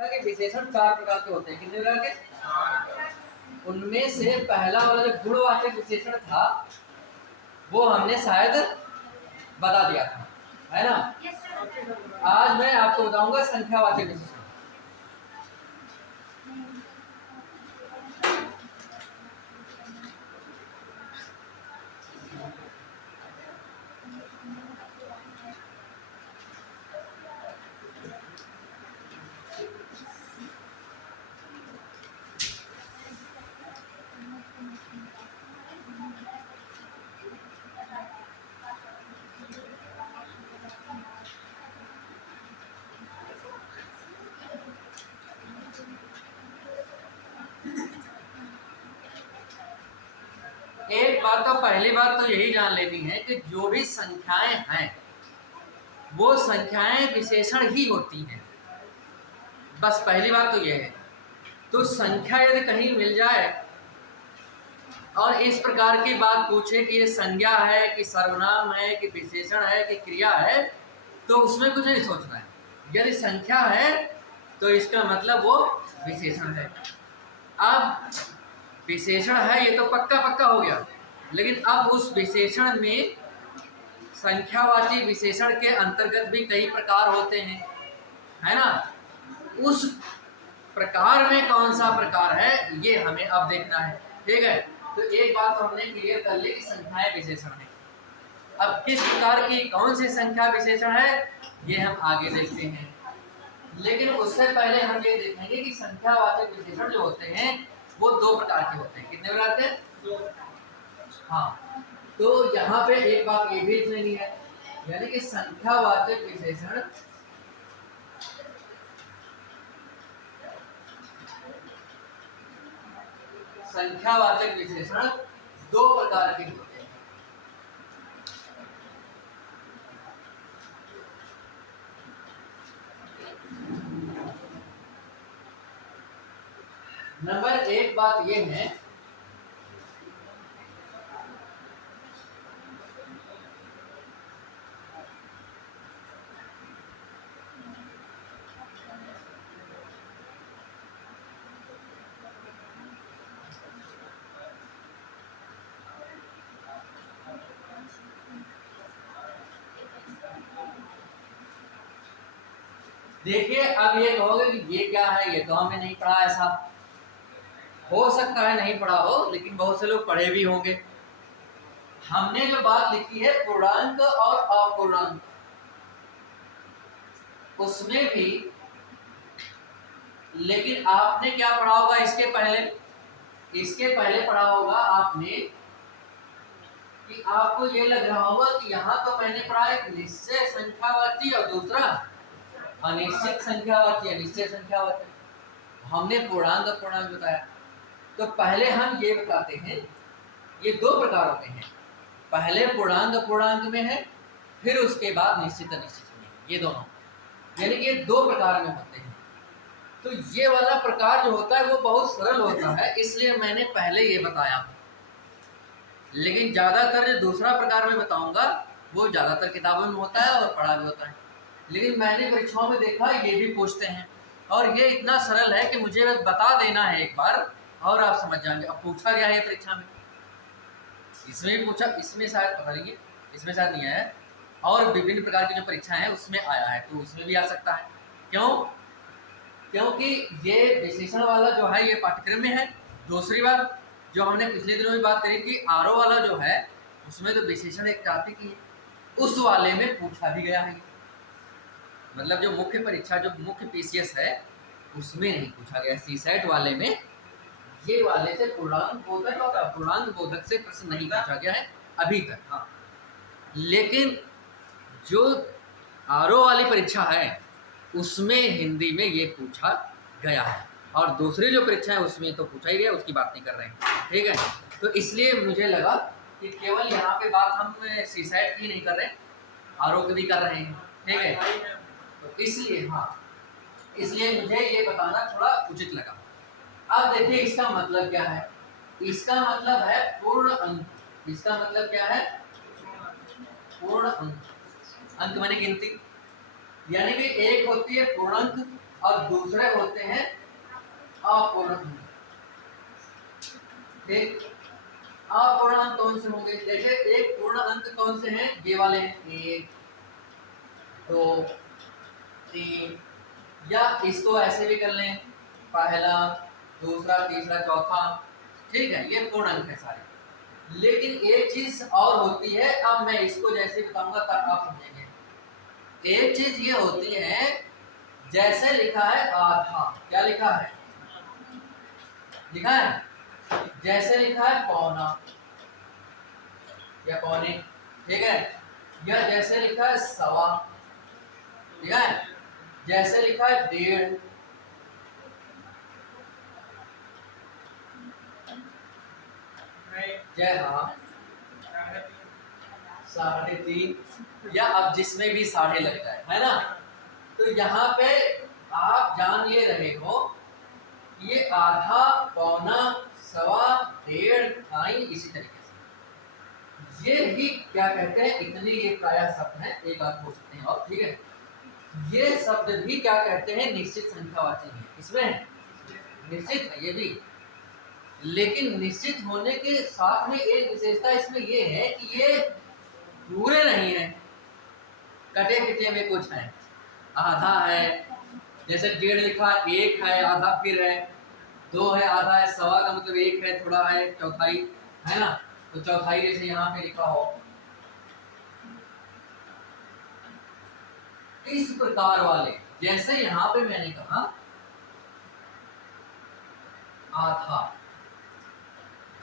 कि विशेषण 4 प्रकार के होते हैं। कितने प्रकार के? उनमें से पहला वाला जो गुणवाचक विशेषण था वो हमने शायद बता दिया था, है ना? आज मैं आपको बताऊंगा संख्यावाचक विशेषण। एक बात तो पहली बात तो यही जान लेनी है कि जो भी संख्याएं हैं वो संख्याएं विशेषण ही होती हैं। बस पहली बात तो यह है। तो संख्या यदि कहीं मिल जाए और इस प्रकार की बात पूछे कि ये संज्ञा है कि सर्वनाम है कि विशेषण है कि क्रिया है, तो उसमें कुछ नहीं सोचना है। यदि संख्या है तो इसका मतलब वो विशेषण है। अब विशेषण है ये तो पक्का पक्का हो गया, लेकिन अब उस विशेषण में संख्यावाची विशेषण के अंतर्गत भी कई प्रकार होते हैं, है ना? उस प्रकार में कौन सा प्रकार है ये हमें अब देखना है। ठीक है, तो एक बात तो हमने क्लियर कर ली कि संख्याएं विशेषण है। अब किस प्रकार की कौन सी संख्या विशेषण है ये हम आगे देखते हैं, लेकिन उससे पहले हम ये देखेंगे कि संख्यावाचक विशेषण जो होते हैं वो 2 प्रकार के होते हैं। कितने प्रकार के? हाँ, तो यहाँ पे एक बात ये भी लेनी है, यानी कि संख्यावाचक विशेषण संख्यावाचक विशेषण 2 प्रकार के होते हैं। नंबर 1 बात ये है देखिए, अब ये कहोगे कि ये क्या है, ये तो हमने नहीं पढ़ा। ऐसा हो सकता है नहीं पढ़ा हो, लेकिन बहुत से लोग पढ़े भी होंगे। हमने जो बात लिखी है पूर्णांक और अपूर्णांक, उसमें भी, लेकिन आपने क्या पढ़ा होगा इसके पहले पढ़ा होगा आपने कि आपको ये लग रहा होगा कि यहाँ तो मैंने पढ़ा एक निश्चय संख्यावाची और दूसरा अनिश्चित संख्यावाची, अनिश्चय संख्यावाची। हमने पूर्णांक और पूर्णांक बताया। तो पहले हम ये बताते हैं, ये 2 प्रकार होते हैं। पहले पूर्णांक पूर्णांक में है, फिर उसके बाद निश्चित अनिश्चित में, ये दोनों, यानी कि ये 2 प्रकार में होते हैं। तो ये वाला प्रकार जो होता है वो बहुत सरल होता है, इसलिए मैंने पहले ये बताया। लेकिन ज्यादातर जो दूसरा प्रकार में बताऊंगा वो ज्यादातर किताबों में होता है और पढ़ा भी होता है, लेकिन मैंने परीक्षाओं में देखा ये भी पूछते हैं, और ये इतना सरल है कि मुझे बस बता देना है एक बार और आप समझ जाएंगे। अब पूछा गया है परीक्षा में, इसमें भी पूछा, इसमें शायद पता नहीं, इसमें शायद नहीं आया है, और विभिन्न प्रकार की जो परीक्षाएं हैं उसमें आया है, तो उसमें भी आ सकता है। क्यों? क्योंकि ये विशेषण वाला जो है ये पाठ्यक्रम में है। दूसरी बात जो हमने पिछले दिनों में बात करी कि आरओ वाला जो है उसमें तो विशेषण एक टॉपिक ही है, उस वाले में पूछा भी गया है। मतलब जो मुख्य परीक्षा, जो मुख्य पीसीएस है उसमें नहीं पूछा गया, सीसेट वाले में ये वाले से पूर्णांक बोधक और अपूर्णांक बोधक से प्रश्न नहीं पूछा गया है अभी तक। हाँ, लेकिन जो आरओ वाली परीक्षा है उसमें हिंदी में ये पूछा गया है, और दूसरी जो परीक्षा है उसमें तो पूछा ही गया, उसकी बात नहीं कर रहे हैं। ठीक है, तो इसलिए मुझे लगा कि केवल यहाँ पे बात हम सीसेट की नहीं कर रहे, आरओ की भी कर रहे हैं। ठीक है, तो इसलिए हाँ, इसलिए मुझे ये बताना थोड़ा उचित लगा। अब देखिए इसका मतलब क्या है। इसका मतलब है पूर्ण अंक। इसका मतलब क्या है? पूर्ण अंक। अंक माने गिनती, यानी कि एक होती है पूर्णांक और दूसरे होते हैं अपूर्ण अंक। ठीक, अपूर्ण अंक कौन से होंगे? जैसे एक पूर्ण अंक कौन से हैं? ये वाले हैं, 1 2 3, या इसको ऐसे भी कर लें, पहला दूसरा तीसरा चौथा। ठीक है, ये पूर्ण अंक है सारे। लेकिन एक चीज और होती है, अब मैं इसको जैसे बताऊंगा तब आप समझेंगे। एक चीज ये होती है, जैसे लिखा है आधा, क्या लिखा है? लिखा है जैसे लिखा है पौना या पौने, ठीक है, या जैसे लिखा है सवा, ठीक है, जैसे लिखा है 1.5, जय हाँ 3.5, या अब जिसमें भी साढ़े लग जाए, है ना। तो यहाँ पे आप जान ले रहे हो, ये आधा, पौना, सवा, 1.5, ढाई, इसी तरीके से ये भी क्या कहते हैं, इतने ये प्रायः शब्द हैं, एक बात पूछ सकते हैं और, ठीक है। ये शब्द भी क्या कहते हैं, निश्चित संख्यावाचक है। इसमें निश्चित है ये भी, लेकिन निश्चित होने के साथ में एक विशेषता इसमें ये है कि ये पूरे नहीं है, कटे पिटे में कुछ है, आधा है, जैसे 1.5 लिखा, 1 है, आधा फिर है, 2 है, आधा है, सवा का मतलब 1 है, थोड़ा है, चौथाई है ना, तो चौथाई जैसे यहाँ पे लिखा हो। इस प्रकार वाले, जैसे यहाँ पे मैंने कहा आधा,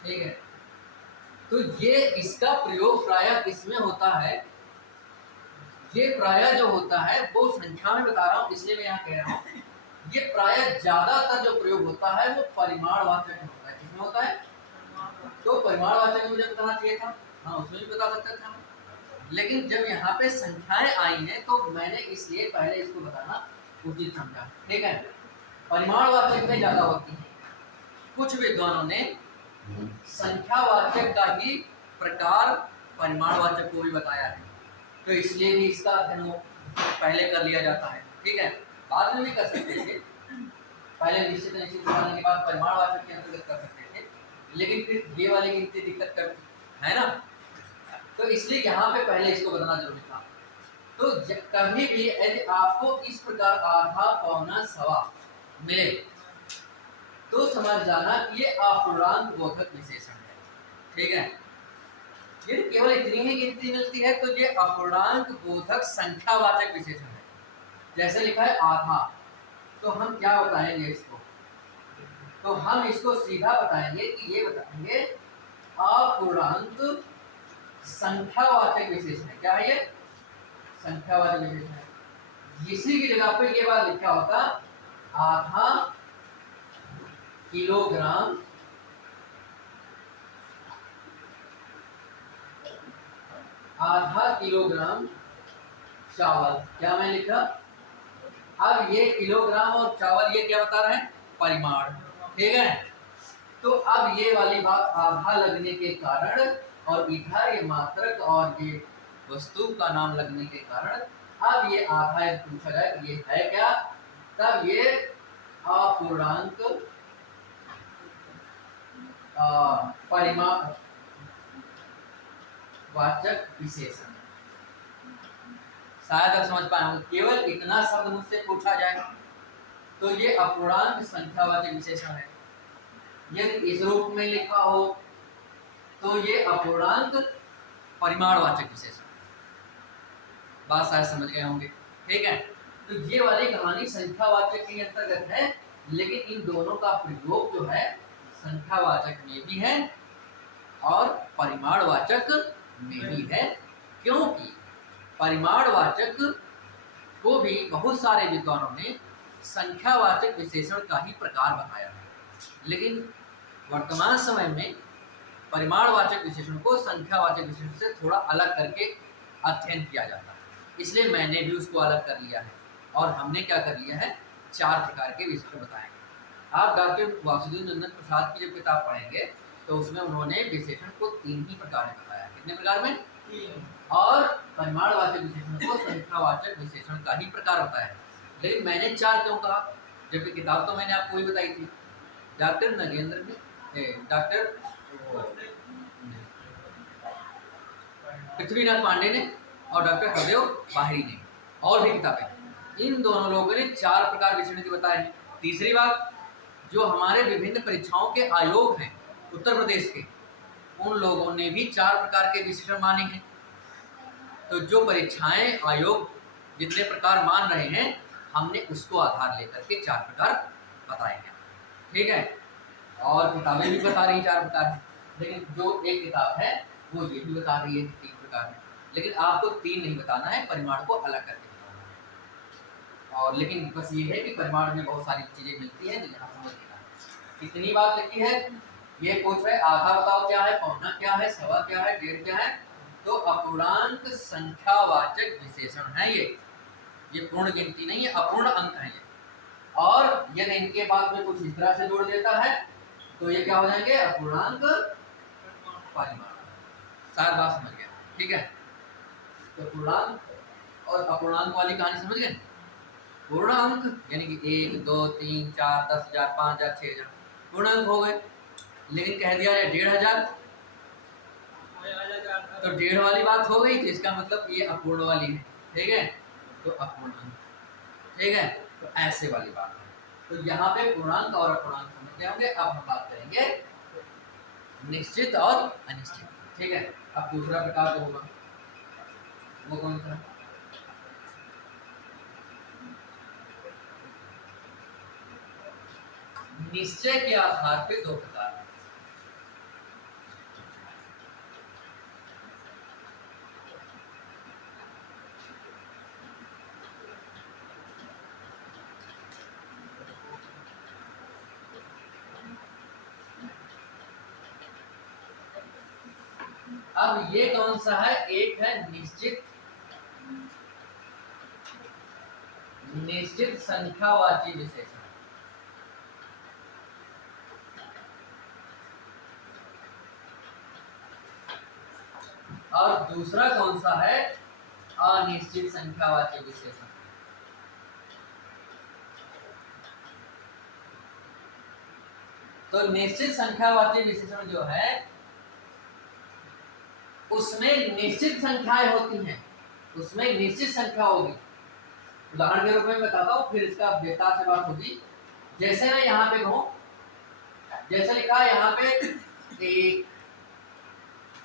ठीक है, तो ये इसका प्रयोग प्रायः किसमें होता है? ये प्रायः जो होता है वो संख्या में बता रहा हूँ, इसलिए मैं यहाँ कह रहा हूँ, ये प्रायः ज्यादातर जो प्रयोग होता है वो परिमाणवाचक में होता है। किसमें होता है? तो परिमाणवाचक में मुझे बताना चाहिए था, हाँ उसमें भी बता सकता था, लेकिन जब यहाँ पे संख्याएं आई हैं तो मैंने इसलिए पहले इसको बताना उचित समझा, ठीक है। परिमाणवाचक में ज्यादा होती है, कुछ विद्वानों ने संख्यावाचक का ही प्रकार परिमाणवाचक को भी बताया है, तो इसलिए भी इसका अध्ययन पहले कर लिया जाता है, ठीक है। बाद में भी कर सकते थे, पहले निश्चित बताने के बाद परिमाणवाचक के अंतर्गत कर सकते थे, लेकिन फिर ये वाले की इतनी दिक्कत कर, है ना, तो इसलिए यहाँ पे पहले इसको बताना जरूरी था। तो कभी भी यदि आपको इस प्रकार आधा, पौना, सवा मिले तो समझ जाना ये अपूर्णांक बोधक विशेषण है, ठीक है। ये केवल इतनी ही गिनती मिलती है तो ये अपूर्णांक बोधक संख्यावाचक विशेषण है। जैसे लिखा है आधा, तो हम क्या बताएंगे इसको? तो हम इसको सीधा बताएंगे कि ये बताएंगे अपूर्णांक संख्यावाचक विशेषण है। क्या है ये? संख्यावाचक विशेषण है। इसी की जगह पे ये बात लिखा होता आधा किलोग्राम चावल, क्या मैं लिखा? अब ये किलोग्राम और चावल ये क्या बता रहे हैं? परिमाण, ठीक है। तो अब ये वाली बात आधा लगने के कारण और इधर ये मात्रक और ये वस्तु का नाम लगने के कारण अब ये आधा पूछा जाए ये है क्या, तब ये अपूर्णांक परिमाण वाचक विशेषण। शायद आप समझ पाए होंगे, केवल इतना शब्द मुझसे पूछा जाए तो ये अपूर्णांक संख्यावाचक विशेषण है। यदि इस रूप में लिखा हो तो ये अपूर्णांक परिमाणवाचक विशेषण। बात शायद समझ गए होंगे, ठीक है। तो ये वाली कहानी संख्यावाचक के अंतर्गत है, लेकिन इन दोनों का प्रयोग जो है संख्यावाचक में भी है और परिमाणवाचक में भी है, क्योंकि परिमाणवाचक को भी बहुत सारे विद्वानों ने संख्यावाचक विशेषण का ही प्रकार बताया है, लेकिन वर्तमान समय में परिमाणवाचक विशेषण को संख्यावाचक विशेषण से थोड़ा अलग करके अध्ययन किया जाता है, इसलिए मैंने भी उसको अलग कर लिया है और हमने क्या कर लिया है, 4 प्रकार के विशेषण बताएंगे। आप डॉक्टर वासुदेव नंदन प्रसाद की जब किताब पढ़ेंगे तो उसमें उन्होंने विशेषण को 3 ही प्रकार में बताया। कितने प्रकार में? 3। और परिमाणवाचक विशेषण को संख्यावाचक विशेषण का ही प्रकार बताया है। लेकिन मैंने 4 क्यों कहा, जबकि किताब तो मैंने आपको ही बताई थी। डॉक्टर नगेंद्र ने, डॉक्टर पृथ्वीनाथ पांडे ने और डॉक्टर हरदेव बाहरी ने, और भी किताबें, इन दोनों लोगों ने 4 प्रकार विचरण के बताए हैं। तीसरी बात, जो हमारे विभिन्न परीक्षाओं के आयोग हैं उत्तर प्रदेश के, उन लोगों ने भी 4 प्रकार के विशेषण माने हैं। तो जो परीक्षाएं आयोग जितने प्रकार मान रहे हैं, हमने उसको आधार लेकर के 4 प्रकार बताए हैं। ठीक है, और किताबें भी बता रही 4 प्रकार हैं, लेकिन जो एक किताब है वो ये भी बता रही है 3 प्रकार है। लेकिन आपको 3 नहीं बताना है, परिमाण को अलग करके बताना है। और लेकिन बस ये है कि परिमाण में बहुत सारी चीजें मिलती है, यहाँ समझ लेना है। इतनी बात लिखी है। ये पूछ रहे आधा बताओ क्या है, पौना क्या है, सवा क्या है, डेढ़ क्या है। तो अपूर्णांक संख्यावाचक विशेषण है ये पूर्ण गिनती नहीं है, अपूर्ण अंक है ये। और यदि इनके बाद में कुछ इस तरह से जोड़ देता है तो ये क्या हो जाएंगे, अपूर्णांक परिमाण। सार बात समझ गया, ठीक है। तो पूर्णांक और अपूर्णांक वाली कहानी समझ गए। पूर्णांक यानी कि 1 2 3 4 10,000 5,000 6,000 पूर्णांक हो गए। लेकिन कह दिया 1,500, तो 1.5 वाली बात हो गई, तो इसका मतलब ये अपूर्ण वाली है, ठीक है। तो अपूर्णांक, ठीक है। तो ऐसे वाली बात है। तो यहाँ पे पूर्णांक और अपूर्णांक समझ गए होंगे। अब हम बात करेंगे निश्चित और अनिश्चित, ठीक है। अब दूसरा प्रकार जो होगा वो कौन सा, निश्चय के आधार पे 2 प्रकार है। अब ये कौन सा है, एक है निश्चित संख्यावाची विशेषण, और दूसरा कौन सा है, अनिश्चित संख्यावाची विशेषण। तो निश्चित संख्यावाची विशेषण जो है उसमें निश्चित संख्याएं होती हैं, उसमें निश्चित संख्या होगी। उदाहरण के रूप में बताता हूँ, फिर इसका विस्तार से बात होगी। जैसे मैं यहाँ पे कहूँ, जैसे लिखा है यहाँ पे 1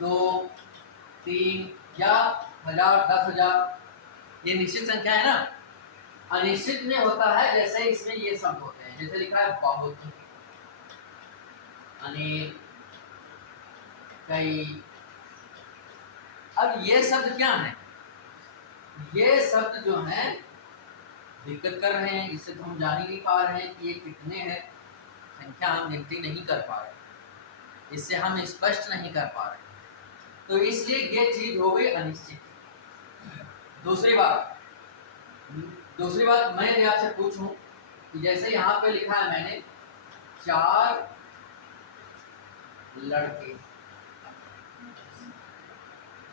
2 3 या 1000 10,000, ये निश्चित संख्या है ना। अनिश्चित में होता है जैसे इसमें ये शब्द होते हैं, जैसे लिखा है बहुत, अनेक, कई। अब ये शब्द क्या है, ये शब्द जो है दिक्कत कर रहे हैं, इससे तो हम जान ही नहीं पा रहे हैं कि ये कितने हैं, संख्या हम गिनती नहीं कर पा रहे, इससे हम स्पष्ट नहीं कर पा रहे, तो इसलिए ये चीज हो गई अनिश्चित। दूसरी बात मैं आपसे पूछूं कि जैसे यहाँ पे लिखा है मैंने 4 लड़के,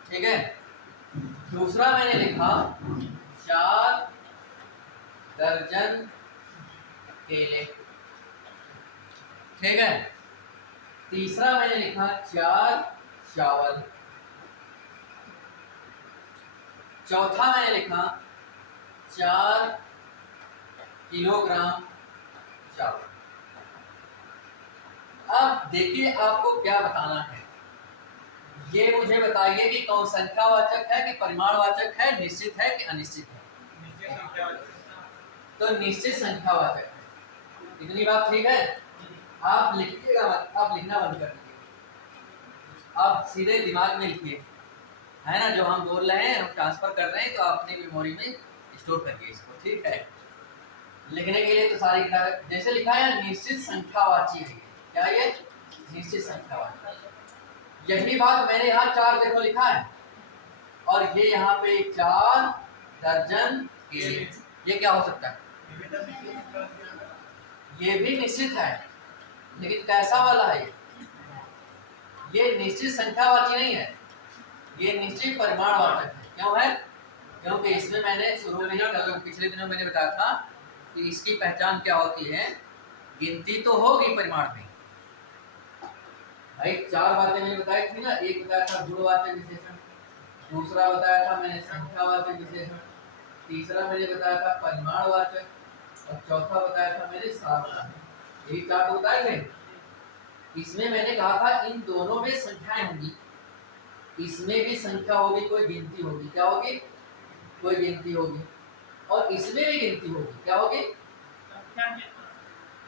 ठीक है। दूसरा मैंने लिखा 4 दर्जन केले, ठीक है। तीसरा मैंने लिखा 4 चावल। चौथा मैंने लिखा 4 किलोग्राम चावल। अब देखिए आपको क्या बताना है, ये मुझे बताइए कि कौन संख्यावाचक है कि परिमाणवाचक है, निश्चित है कि अनिश्चित है। तो निश्चित संख्यावाचक है। इतनी बात ठीक है। आप लिखिएगा मत, आप लिखना बंद कर दीजिए, आप सीधे दिमाग में लिखिए, है ना। जो हम बोल रहे हैं हम ट्रांसफर कर रहे हैं, तो अपनी मेमोरी में स्टोर करिए इसको, ठीक है। लिखने के लिए तो सारी किताबें, जैसे लिखा है निश्चित संख्यावाची है, क्या ये निश्चित संख्यावाची। यही बात मैंने यहाँ 4 देखो लिखा है, और ये यहाँ पे 4 दर्जन केले, ये क्या हो सकता है, ये भी निश्चित है, लेकिन कैसा वाला है ये निश्चित संख्यावाची नहीं है, ये निश्चित परिमाणवाचक है। क्यों है, क्योंकि इसमें मैंने शुरू में ही पिछले दिनों मैंने बताया था कि इसकी पहचान क्या होती है। गिनती तो होगी परिमाण में भाई, चार बातें मैंने बताई थी ना। एक बताया था गुणवाचक विशेषण, दूसरा बताया था मैंने संख्यावाचक विशेषण, तीसरा मैंने बताया था परिमाणवाचक, और चौथा बताया था मैंने सार्थक। यही चार बताए थे। इसमें मैंने कहा था इन दोनों में संख्याएं होंगी, इसमें भी संख्या होगी, कोई गिनती होगी। क्या होगी? कोई गिनती होगी। और इसमें भी गिनती होगी। क्या होगी?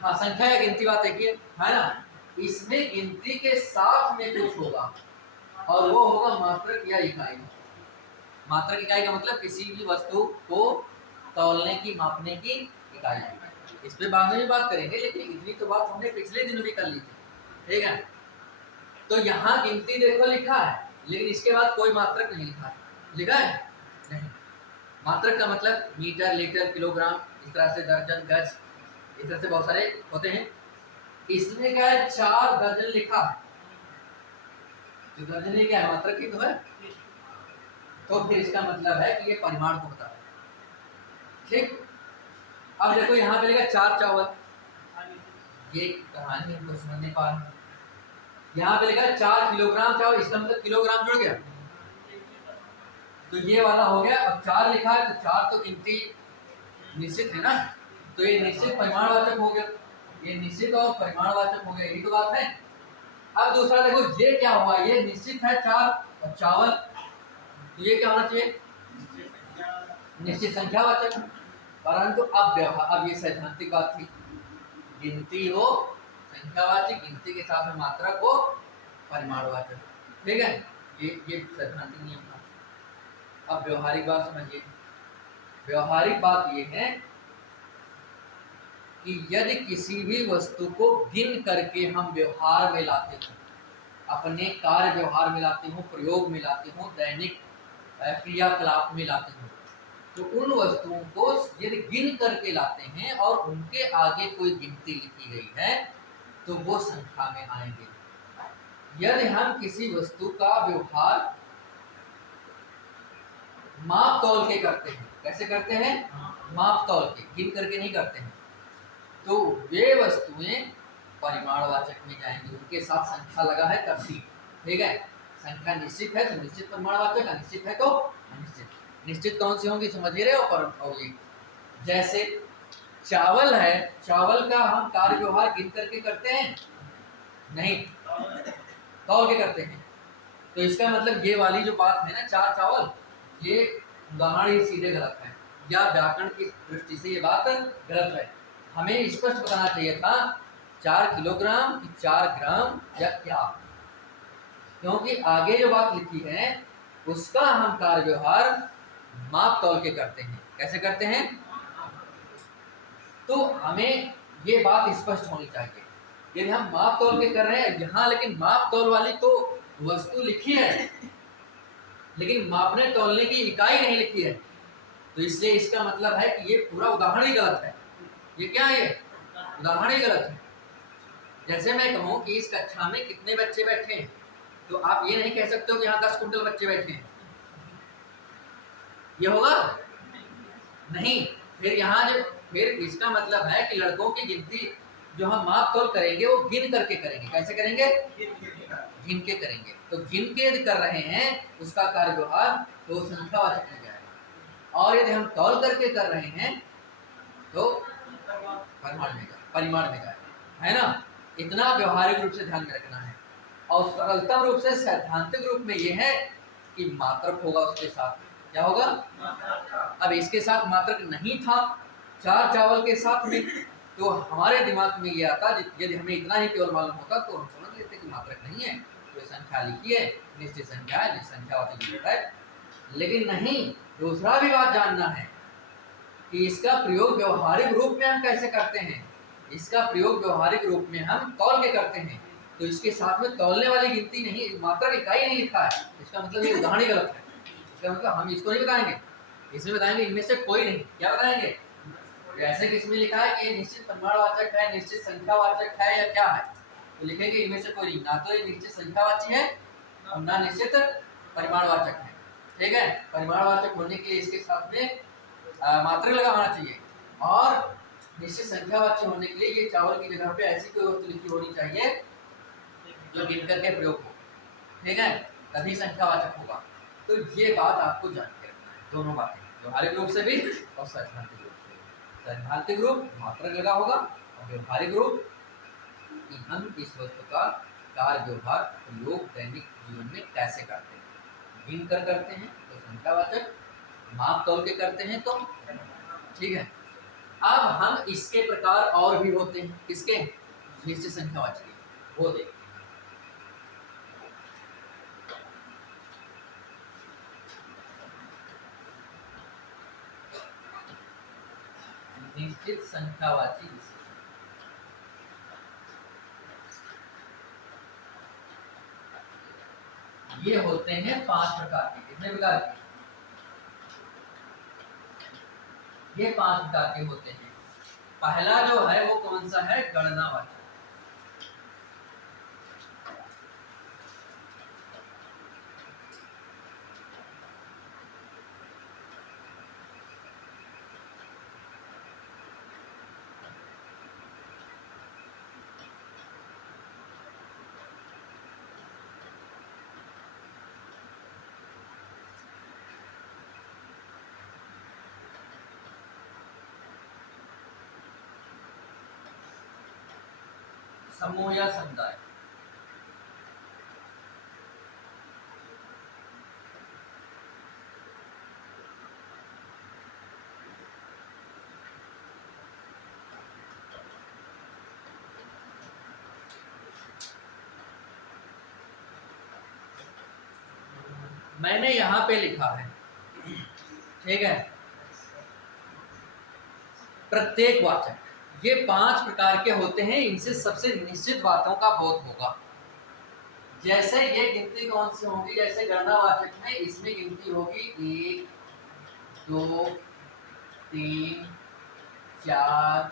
हाँ, संख्या या गिनती बात एक ही है ना। इसमें गिनती के साथ में कुछ होगा और वो होगा मात्रक या इकाई। मात्रक इकाई का मतलब किसी भी वस्तु को तौलने की, मापने की इकाई। इस पे बाद में भी बात करेंगे, लेकिन इतनी तो बात हमने पिछले दिन भी कर ली थी। ठीक है, तो यहाँ गिनती देखो लिखा है, लेकिन इसके बाद कोई मात्रक नहीं लिखा है। लिखा है? नहीं। मात्रक का मतलब मीटर, लीटर, किलोग्राम, इस तरह से दर्जन, गज, इस तरह से बहुत सारे होते हैं। इसमें क्या है? 4 दर्जन लिखा है। तो दर्जन ही क्या है? मात्रक ही तो है। तो फिर इसका मतलब है कि ये परिमाण को बता रहा है। ठीक, अब देखो यहाँ पे लिखा 4 चावल, ये कहानी हमको समझ नहीं पा रहा। यहाँ पे लिखा 4 किलोग्राम चावल, इसका मतलब किलोग्राम जुड़ गया, तो ये वाला हो गया। अब 4 लिखा है तो 4 तो गिनती निश्चित है ना, तो ये निश्चित परिमाणवाचक हो गया। ये निश्चित और परिमाणवाचक हो गया, यही तो बात है। अब दूसरा देखो, ये क्या हुआ? ये निश्चित है 4 और चावल, तो ये क्या होना चाहिए? निश्चित संख्यावाचक। परंतु अब ये सैद्धांतिक बात थी। गिनती हो संख्यावाचक, गिनती के साथ में मात्रक हो परिमाणवाचक। ठीक है, ये सैद्धांतिक नियम था। अब व्यवहारिक बात समझिए। व्यवहारिक बात ये है कि यदि किसी भी वस्तु को गिन करके हम व्यवहार में लाते हैं, अपने कार्य व्यवहार में लाते हो, प्रयोग में लाते हो, दैनिक क्रियाकलाप में लाते हो, तो उन वस्तुओं को यदि गिन करके लाते हैं और उनके आगे कोई गिनती लिखी गई है तो वो संख्या में आएंगे। यदि हम किसी वस्तु का व्यवहार माप तौल के करते हैं, कैसे करते हैं? माप तौल के, गिन करके नहीं करते हैं, तो वे वस्तुएं परिमाणवाचक में जाएंगी। उनके साथ संख्या लगा है तब भी। ठीक है, संख्या निश्चित है तो निश्चित परिमाणवाचक, अनिश्चित है तो अनिश्चित। निश्चित कौन सी होंगी समझ रहे हो? और ये जैसे चावल है, चावल का हम कार्य व्यवहार गिन करके करते हैं? नहीं, तौल के करते हैं। तो इसका मतलब ये वाली जो बात है ना 4 चावल, ये उदाहरण ही सीधे गलत है, या व्याकरण की दृष्टि से ये बात गलत है। हमें स्पष्ट बताना चाहिए था 4 किलोग्राम कि 4 ग्राम या क्या, क्योंकि आगे जो बात लिखी है उसका हम कार्य व्यवहार माप तौल के करते हैं। कैसे करते हैं? तो हमें ये बात स्पष्ट होनी चाहिए। यदि हम माप तौल के कर रहे हैं यहाँ, लेकिन माप तौल वाली तो वस्तु लिखी है, लेकिन मापने तौलने की इकाई नहीं लिखी है, तो इसलिए इसका मतलब है कि ये पूरा उदाहरण ही गलत है। ये क्या है? ये उदाहरण ही गलत है। जैसे मैं कहूँ कि इस कक्षा में कितने बच्चे बैठे हैं, तो आप ये नहीं कह सकते हो कि यहाँ 10 कुंटल बच्चे बैठे हैं। ये होगा नहीं। फिर इसका मतलब है कि लड़कों की गिनती जो हम माप तौल करेंगे वो गिन करके करेंगे। कैसे करेंगे? गिन के करेंगे। तो गिन के यदि कर रहे हैं उसका कार्य व्यवहार तो संख्यावाचक में जाएगा, और यदि हम तौल करके कर रहे हैं तो परिमाण में जाएगा, है ना। इतना व्यवहारिक रूप से ध्यान में रखना है। और सरलतम रूप से सैद्धांतिक रूप में यह है कि मात्रक होगा उसके साथ। क्या होगा? अब इसके साथ मात्रक नहीं था 4 चावल के साथ में, तो हमारे दिमाग में ये आता, यदि हमें इतना ही केवल मालूम होता तो हम समझ लेते कि मात्रक नहीं है, तो संख्या लिखी है, निश्चित संख्या है, निश्चित संख्या है। लेकिन नहीं, दूसरा भी बात जानना है कि इसका प्रयोग व्यवहारिक रूप में हम कैसे करते हैं। इसका प्रयोग व्यवहारिक रूप में हम तौल के करते हैं, तो इसके साथ में तौलने वाली गिनती नहीं, मात्रक इकाई नहीं लिखा है। इसका मतलब ये उदाहरण ही गलत है। इसका मतलब हम इसको नहीं बताएंगे, इसमें बताएंगे इनमें से कोई नहीं। क्या बताएंगे? जैसे कि इसमें लिखा है कि ये निश्चित परिमाणवाचक है, निश्चित संख्यावाचक है, या क्या है, तो लिखेंगे इनमें से कोई नहीं। ना तो ये निश्चित संख्यावाची है और ना निश्चित परिमाणवाचक है। ठीक है, परिमाणवाचक होने के लिए इसके साथ में मात्रक लगा होना चाहिए, और निश्चित संख्यावाची होने के लिए ये चावल की जगह पे ऐसी कोई वस्तु लिखी होनी चाहिए जो गिन करके प्रयोग हो, ठीक है, तभी संख्यावाचक होगा। तो ये बात आपको जान के रखना है, दोनों बातें, व्यवहारिक रूप से भी और सैद्धांतिक रूप से। सैद्धांतिक रूप मात्रक लगा होगा, और व्यवहारिक रूप कि हम इस वस्तु का कार्य व्यवहार प्रयोग दैनिक जीवन में कैसे करते हैं, गिन कर करते हैं तो संख्यावाचक, माप तौल के करते हैं तो, ठीक है। अब हम इसके प्रकार और भी होते हैं, किसके, निश्चित संख्यावाची के, वो देखते हैं। निश्चित संख्यावाची ये होते हैं 5 प्रकार के। कितने प्रकार के? ये 5 प्रकार के होते हैं। पहला जो है वो कौन सा है? गणनावाचक। समूह या समुदाय। मैंने यहां पे लिखा है, ठीक है, प्रत्येक वाचक। ये 5 प्रकार के होते हैं, इनसे सबसे निश्चित बातों का बोध होगा। जैसे ये गिनती कौन सी होगी? जैसे गणनावाचक है, इसमें गिनती होगी 1 2 3 4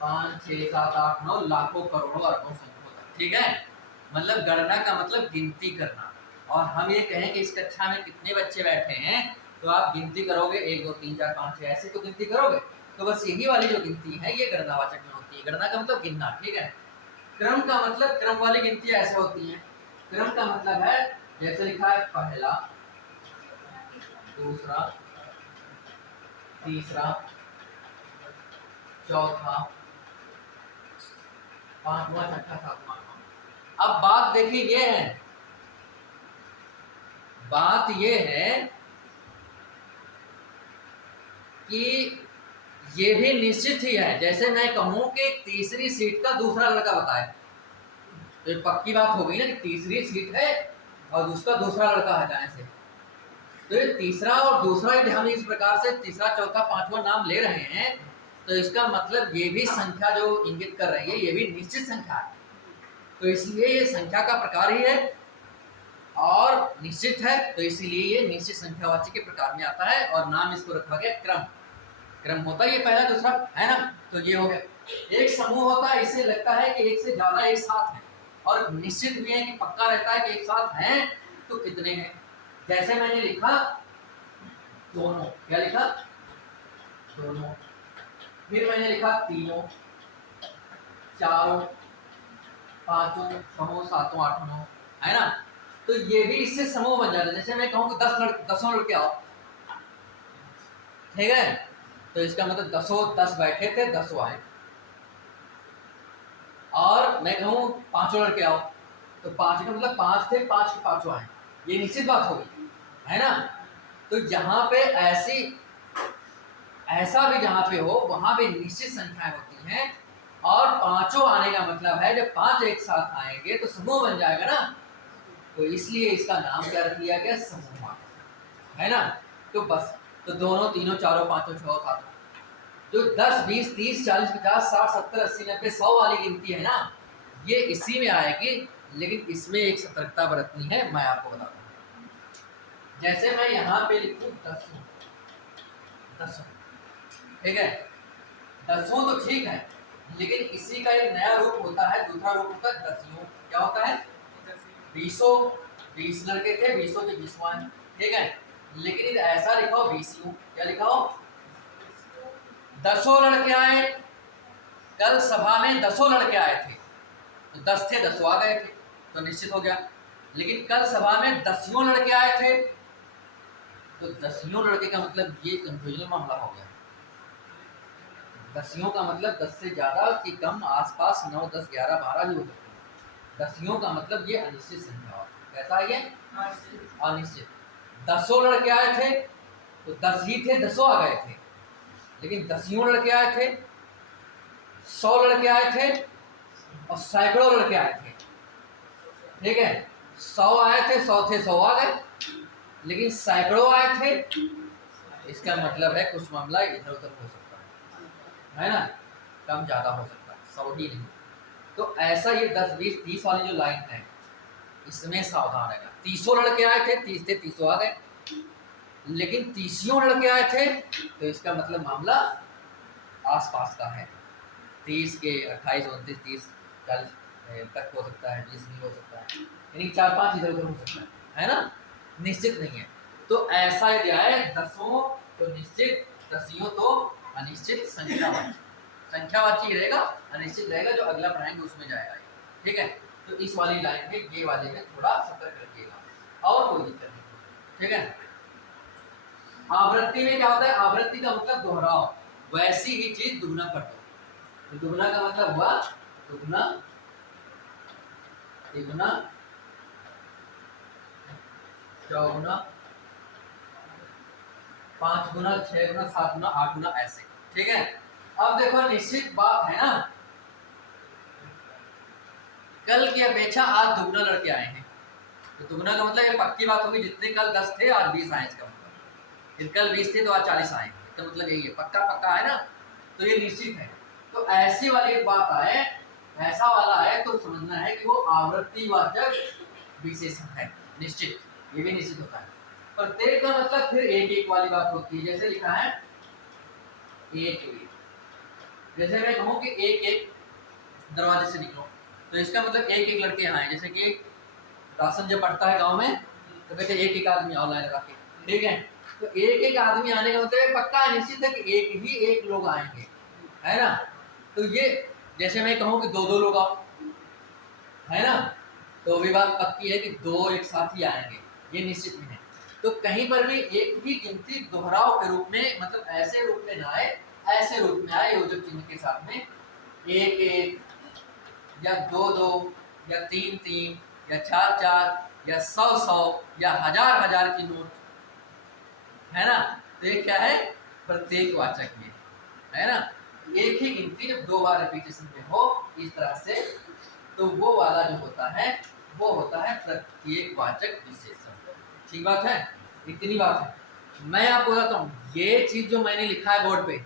5 6 7 8 9, लाखों करोड़ों अरबों संख्यों तक, ठीक है। मतलब गणना का मतलब गिनती करना। और हम ये कहें कि इस कक्षा में कितने बच्चे बैठे हैं, तो आप गिनती करोगे 1 2 3 4 5 6, ऐसे तो गिनती करोगे। तो बस यही वाली जो गिनती है ये गणनावाचक में होती है। गणना का मतलब गिनना, ठीक है। क्रम का मतलब, क्रम वाली गिनती ऐसे होती है। क्रम का मतलब है जैसे लिखा है पहला, दूसरा, तीसरा, चौथा, पांचवा, छठा, सातवां। अब बात देखिए ये है, बात ये है कि ये भी निश्चित ही है। जैसे मैं कहूं कि तीसरी सीट का दूसरा लड़का बताए, तो ये पक्की बात हो गई ना कि तीसरी सीट है और उसका दूसरा लड़का है दाएं से। तो ये तीसरा और दूसरा, यदि हम इस प्रकार से तीसरा चौथा पांचवा नाम ले रहे हैं, तो इसका मतलब ये भी संख्या जो इंगित कर रही है ये भी निश्चित संख्या है। तो इसलिए ये संख्या का प्रकार ही है और निश्चित है, तो इसीलिए ये निश्चित संख्यावाची के प्रकार में आता है। और नाम इसको रखा गया क्रम। क्रम होता है ये पहला दूसरा, है ना। तो ये हो गया। एक समूह होता है, इससे लगता है कि एक से ज्यादा एक साथ है, और निश्चित भी है कि पक्का रहता है कि एक साथ हैं तो कितने हैं। जैसे मैंने लिखा दोनों, क्या लिखा? दोनों। फिर मैंने लिखा तीनों, चारों, पांचों, छहों, सातों, आठों, नौ, है ना। तो ये भी इससे समूह बन जाता है। जैसे मैं कहूँ कि 10 लड़के आओ, ठीक है, तो इसका मतलब 10 बैठे थे, 10 आए। और मैं कहूँ 5 लड़के आओ, तो 5 का मतलब 5 थे, 5 के 5 आए। ये निश्चित बात होगी, है ना। तो जहां पे ऐसा भी जहां पे हो वहां पे निश्चित संख्याएं होती हैं। और 5 आने का मतलब है जब 5 एक साथ आएंगे तो समूह बन जाएगा ना। तो इसलिए इसका नाम क्या रख दिया गया? समूह, है ना। तो बस, तो दोनों, तीनों, चारों, पांचों, छह, सातों, जो 10 20 30 40 50 60 70 80 90 100 वाली गिनती है ना, ये इसी में आएगी। लेकिन इसमें एक सतर्कता बरतनी है, मैं आपको बताता हूँ। जैसे मैं यहाँ पे लिखूँ 10, ठीक है, 10 तो ठीक है, लेकिन इसी का एक नया रूप होता है, दूसरा रूप होता है 10। क्या होता है? 20 लड़के थे, 20 के 20वां, ठीक है। लेकिन ऐसा लिखाओ बीसियों, क्या लिखाओ? 10 लड़के आए, कल सभा में 10 लड़के आए थे, तो 10 थे 10 आ गए थे, तो निश्चित हो गया। लेकिन कल सभा में 10 लड़के आए थे, तो 10 लड़के का मतलब ये कंफ्यूजन मामला हो गया। 10 का मतलब 10 से ज्यादा कि कम, आसपास 9, 10, 11, 12 भी हो सकते हैं। 10 का मतलब ये अनिश्चित संख्या। कैसा ये? अनिश्चित। 10 लड़के आए थे, तो 10 ही थे, 10 आ गए थे। लेकिन 10 लड़के आए थे, 100 लड़के आए थे, और सैकड़ों लड़के आए थे। ठीक है, 100 आए थे, 100 थे, 100 आ गए। लेकिन सैकड़ों आए थे, इसका मतलब है कुछ मामला इधर उधर हो सकता है ना, कम ज्यादा हो सकता है, 100 ही नहीं। तो ऐसा ये 10, 20, 30 वाली जो लाइन है, इसमें सावधान रहेगा। 30 लड़के आए थे, 30 थे, 30 आ गए। लेकिन 30 लड़के आए थे, तो इसका मतलब मामला आसपास का है। 30 के 28, 29, 30, 40 तक हो सकता है, 20 भी हो सकता है, यानी 4-5 इधर उधर हो सकता है ना, निश्चित नहीं है। तो ऐसा दिया है 10 तो निश्चित, 10 तो अनिश्चित संख्यावाची। संख्यावाची रहेगा, अनिश्चित रहेगा, जो अगला पढ़ाएंगे उसमें जाएगा। ठीक है, तो इस वाली लाइन में, ये वाले में थोड़ा सतर्क रखिएगा, और कोई दिक्कत नहीं। ठीक है, आवृत्ति में क्या होता है? आवृत्ति का मतलब दोहराव, वैसी ही चीज दुगना कर दो। तो दुगना का मतलब हुआ दुगना, तिगुना, चौगुना, 5 गुना, 6 गुना, 7 गुना, 8 गुना, ऐसे। ठीक है, अब देखो निश्चित बात है ना, कल की अपेक्षा आज दुगना लड़के आए हैं। तो दुगना का मतलब ये पक्की बात होगी, जितने कल 10 थे आज 20 आए, इसका मतलब। फिर कल 20 थे तो आज 40 आए, तो मतलब यही है, पक्का पक्का है ना, तो ये निश्चित है। तो ऐसी वाली एक बात आए, ऐसा वाला है, तो समझना है कि वो आवृत्तिवाचक विशेषण है, निश्चित, ये भी निश्चित होता है। प्रत्येक का मतलब फिर एक एक वाली बात होती है, जैसे लिखा है एक एक। जैसे मैं कहूँ कि एक एक दरवाजे से निकलो, तो इसका मतलब एक एक लड़के यहाँ है। जैसे कि राशन जब पड़ता है गांव में, तो कहते एक एक आदमी आओ लाइन लगा के। ठीक है, तो एक एक आदमी आने का मतलब पक्का निश्चित है कि एक ही एक लोग आएंगे, है ना। तो ये जैसे मैं कहूँ कि 2-2 लोग आओ, है ना, तो भी बात पक्की है कि 2 एक साथ ही आएंगे, ये निश्चित में है। तो कहीं पर भी एक ही गिनती दोहराव के रूप में, मतलब ऐसे रूप में ना आए, ऐसे रूप में आए योजक चिन्ह के साथ में, एक एक या 2-2 या 3-3 या 4-4 या 100-100 या 1000-1000 की नोट, है ना। तो ये क्या है? प्रत्येक वाचक में, है ना। एक ही गिनती जब 2 बार रिपीटेशन में हो इस तरह से, तो वो वाला जो होता है वो होता है प्रत्येक वाचक विशेषण। ठीक बात है, इतनी बात है। मैं आपको बताता हूँ, ये चीज जो मैंने लिखा है बोर्ड पे,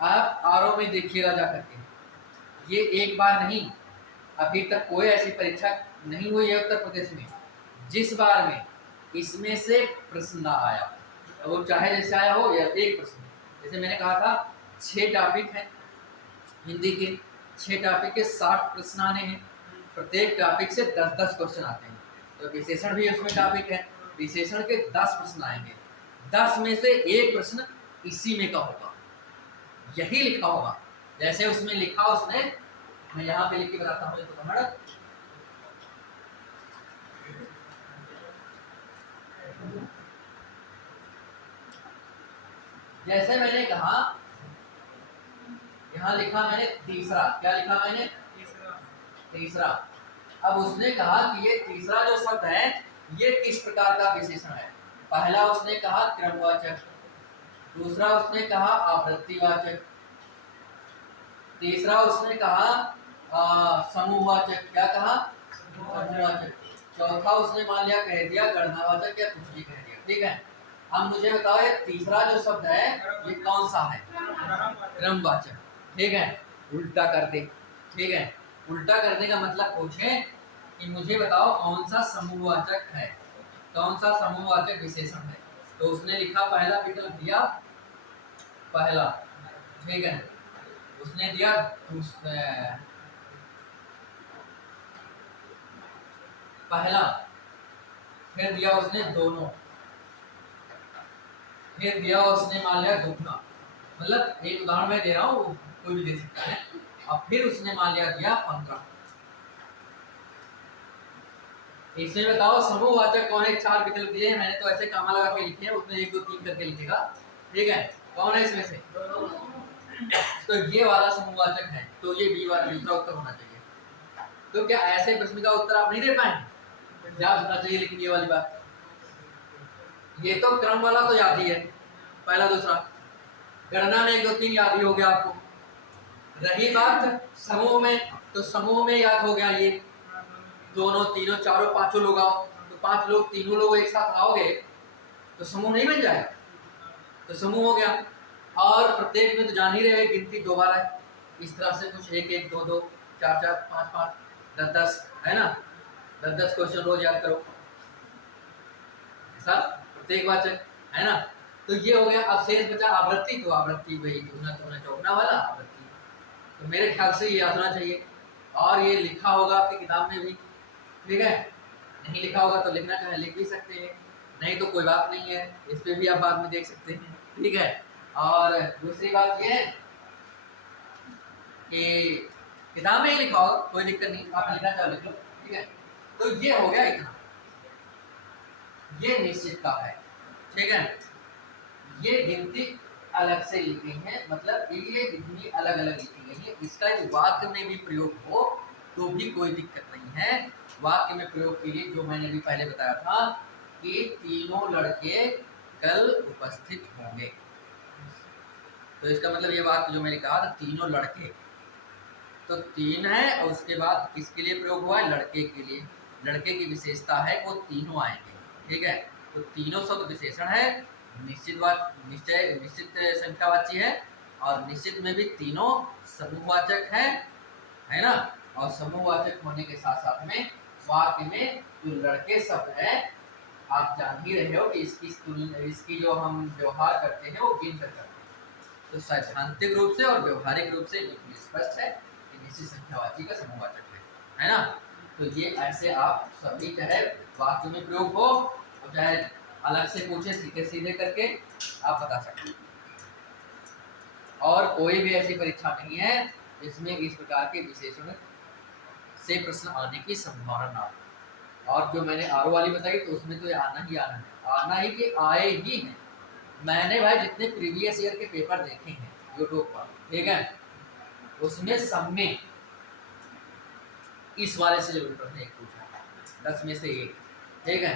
आप आरओ में देखिएगा जा करके, ये एक बार नहीं, अभी तक कोई ऐसी परीक्षा नहीं हुई है उत्तर प्रदेश में जिस बार में इसमें से प्रश्न ना आया, वो चाहे जैसे आया हो या एक प्रश्न। जैसे मैंने कहा था 6 टॉपिक हैं हिंदी के, 6 टॉपिक के 60 प्रश्न आने हैं, प्रत्येक टॉपिक से 10-10 क्वेश्चन आते हैं। तो विशेषण भी उसमें टॉपिक है, विशेषण के 10 प्रश्न आएंगे, 10 में से एक प्रश्न इसी में का होगा, यही लिखा होगा जैसे उसमें लिखा उसने। मैं यहाँ पे लिख के बताता हूँ, तो कमड़ जैसे मैंने कहा, यहाँ लिखा मैंने तीसरा, क्या लिखा मैंने? तीसरा। अब उसने कहा कि ये तीसरा जो शब्द है ये किस प्रकार का विशेषण है। पहला उसने कहा क्रमवाचक, दूसरा उसने कहा आवृत्तिवाचक, तीसरा उसने कहा समूहवाचक, क्या कहा? समूहवाचक। चौथा उसने मान लिया कह दिया गणनावाचक या कुछ भी कह दिया। ठीक है, अब मुझे बताओ ये तीसरा जो शब्द है ये कौन सा है? क्रमवाचक। ठीक है, उल्टा कर दे। ठीक है, उल्टा करने का मतलब पूछे कि मुझे बताओ कौन सा समूहवाचक है, कौन सा समूहवाचक विशेषण है। तो उसने लिखा पहला विकल्प दिया पहला, ठीक है, उसने दिया पहला, फिर दिया उसने दोनों, फिर दिया उसने मान लिया दुगना, मतलब एक उदाहरण मैं दे रहा हूँ, कोई भी दे सकता है। अब फिर उसने मान लिया दिया 15। इसमें बताओ समूहवाचक कौन है? 4 विकल्प दिए हैं, मैंने तो ऐसे कामा लगा के लिखे हैं, उसमें 1 2 3 करके लिखेगा, ठीक है? कौन है इसमें से? तो ये वाला समूहवाचक है, तो ये बी वाला दूसरा उत्तर होना चाहिए। तो क्या ऐसे प्रश्न का उत्तर आप नहीं दे पाएंगे? याद होना चाहिए लेकिन ये वाली बात, ये तो क्रम वाला तो याद ही है, पहला दूसरा गणना में 1 2 3 याद ही हो गया आपको। रही बात समूह में, तो समूह में याद हो गया ये दोनों तीनों चारों पांचों लोग आओ, तो 5 लोग तीनों लोग एक साथ आओगे तो समूह नहीं बन जाएगा, तो समूह हो गया। और प्रत्येक में तो जान ही रहे गिनती 2 बार है, इस तरह से कुछ 1 1 2 2 4 4 5 5 10 10 है ना, 10 10 क्वेश्चन रोज याद करो, ऐसा प्रत्येक वाचक है ना। तो ये हो गया। अब शेष बचा आवृत्ति, तो आवृत्ति वही दुगना चौगुना चौगुना वाला आवृत्ति, तो मेरे ख्याल से ये याद होना चाहिए। और ये लिखा होगा आपकी किताब में भी, ठीक है? नहीं लिखा होगा तो लिखना चाहे लिख भी सकते हैं, नहीं तो कोई बात नहीं है, इस पे भी आप बाद में देख सकते हैं, ठीक है? और दूसरी बात ये है कि किताब में ही लिखा होगा, कोई दिक्कत नहीं, आप लिखना चाहे लिख लो, ठीक है? तो ये हो गया इतना, ये निश्चित का है, ठीक है? ये गिनती अलग से लिखी है, मतलब ये गिनती अलग अलग लिखी गई है। इसका जो वाक्य में भी प्रयोग हो तो भी कोई दिक्कत नहीं है। वाक्य में प्रयोग के लिए जो मैंने भी पहले बताया था कि तीनों लड़के कल उपस्थित होंगे, तो इसका मतलब ये वाक्य जो मैंने कहा था तीनों लड़के, तो 3 है और उसके बाद किसके लिए प्रयोग हुआ है? लड़के के लिए। लड़के की विशेषता है वो तीनों आएंगे, ठीक है? तो तीनों शब्द विशेषण है, निश्चित संख्यावाची है, और निश्चित में भी तीनों समूहवाचक है ना। और समूहवाचक होने के साथ साथ में वाक्य में जो लड़के शब्द है, आप जान ही रहे हो कि इसकी जो हम व्यवहार करते हैं वो गिन कर करते हैं, तो सैद्धांतिक रूप से और व्यवहारिक रूप से बिल्कुल स्पष्ट है कि निश्चित संख्यावाची का समूहवाचक है ना। तो ये ऐसे आप सभी चाहे वाक्य में प्रयोग हो और चाहे अलग से पूछे सीधे सीधे करके आप बता सकते हैं। और कोई भी ऐसी परीक्षा नहीं है जिसमें इस प्रकार के विशेषण से प्रश्न आने की संभावना हो। और जो मैंने आर वाली बताई तो उसमें तो आना ही आना है, आना ही कि आए ही हैं। मैंने भाई जितने प्रीवियस ईयर के पेपर देखे हैं यूट्यूब पर, ठीक है, उसमें सब में इस वाले से जरूर प्रश्न एक पूछा, 10 में से 1, ठीक है?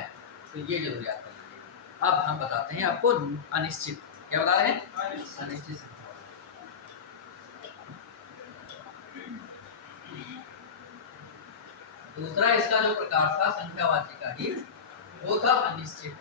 तो ये जरूर याद कर लीजिए। अब हम बताते हैं आपको अनिश्चित, क्या बता रहे हैं? अनिश्चित संख्या। दूसरा इसका जो प्रकार था संख्यावाची का ही, वो था अनिश्चित।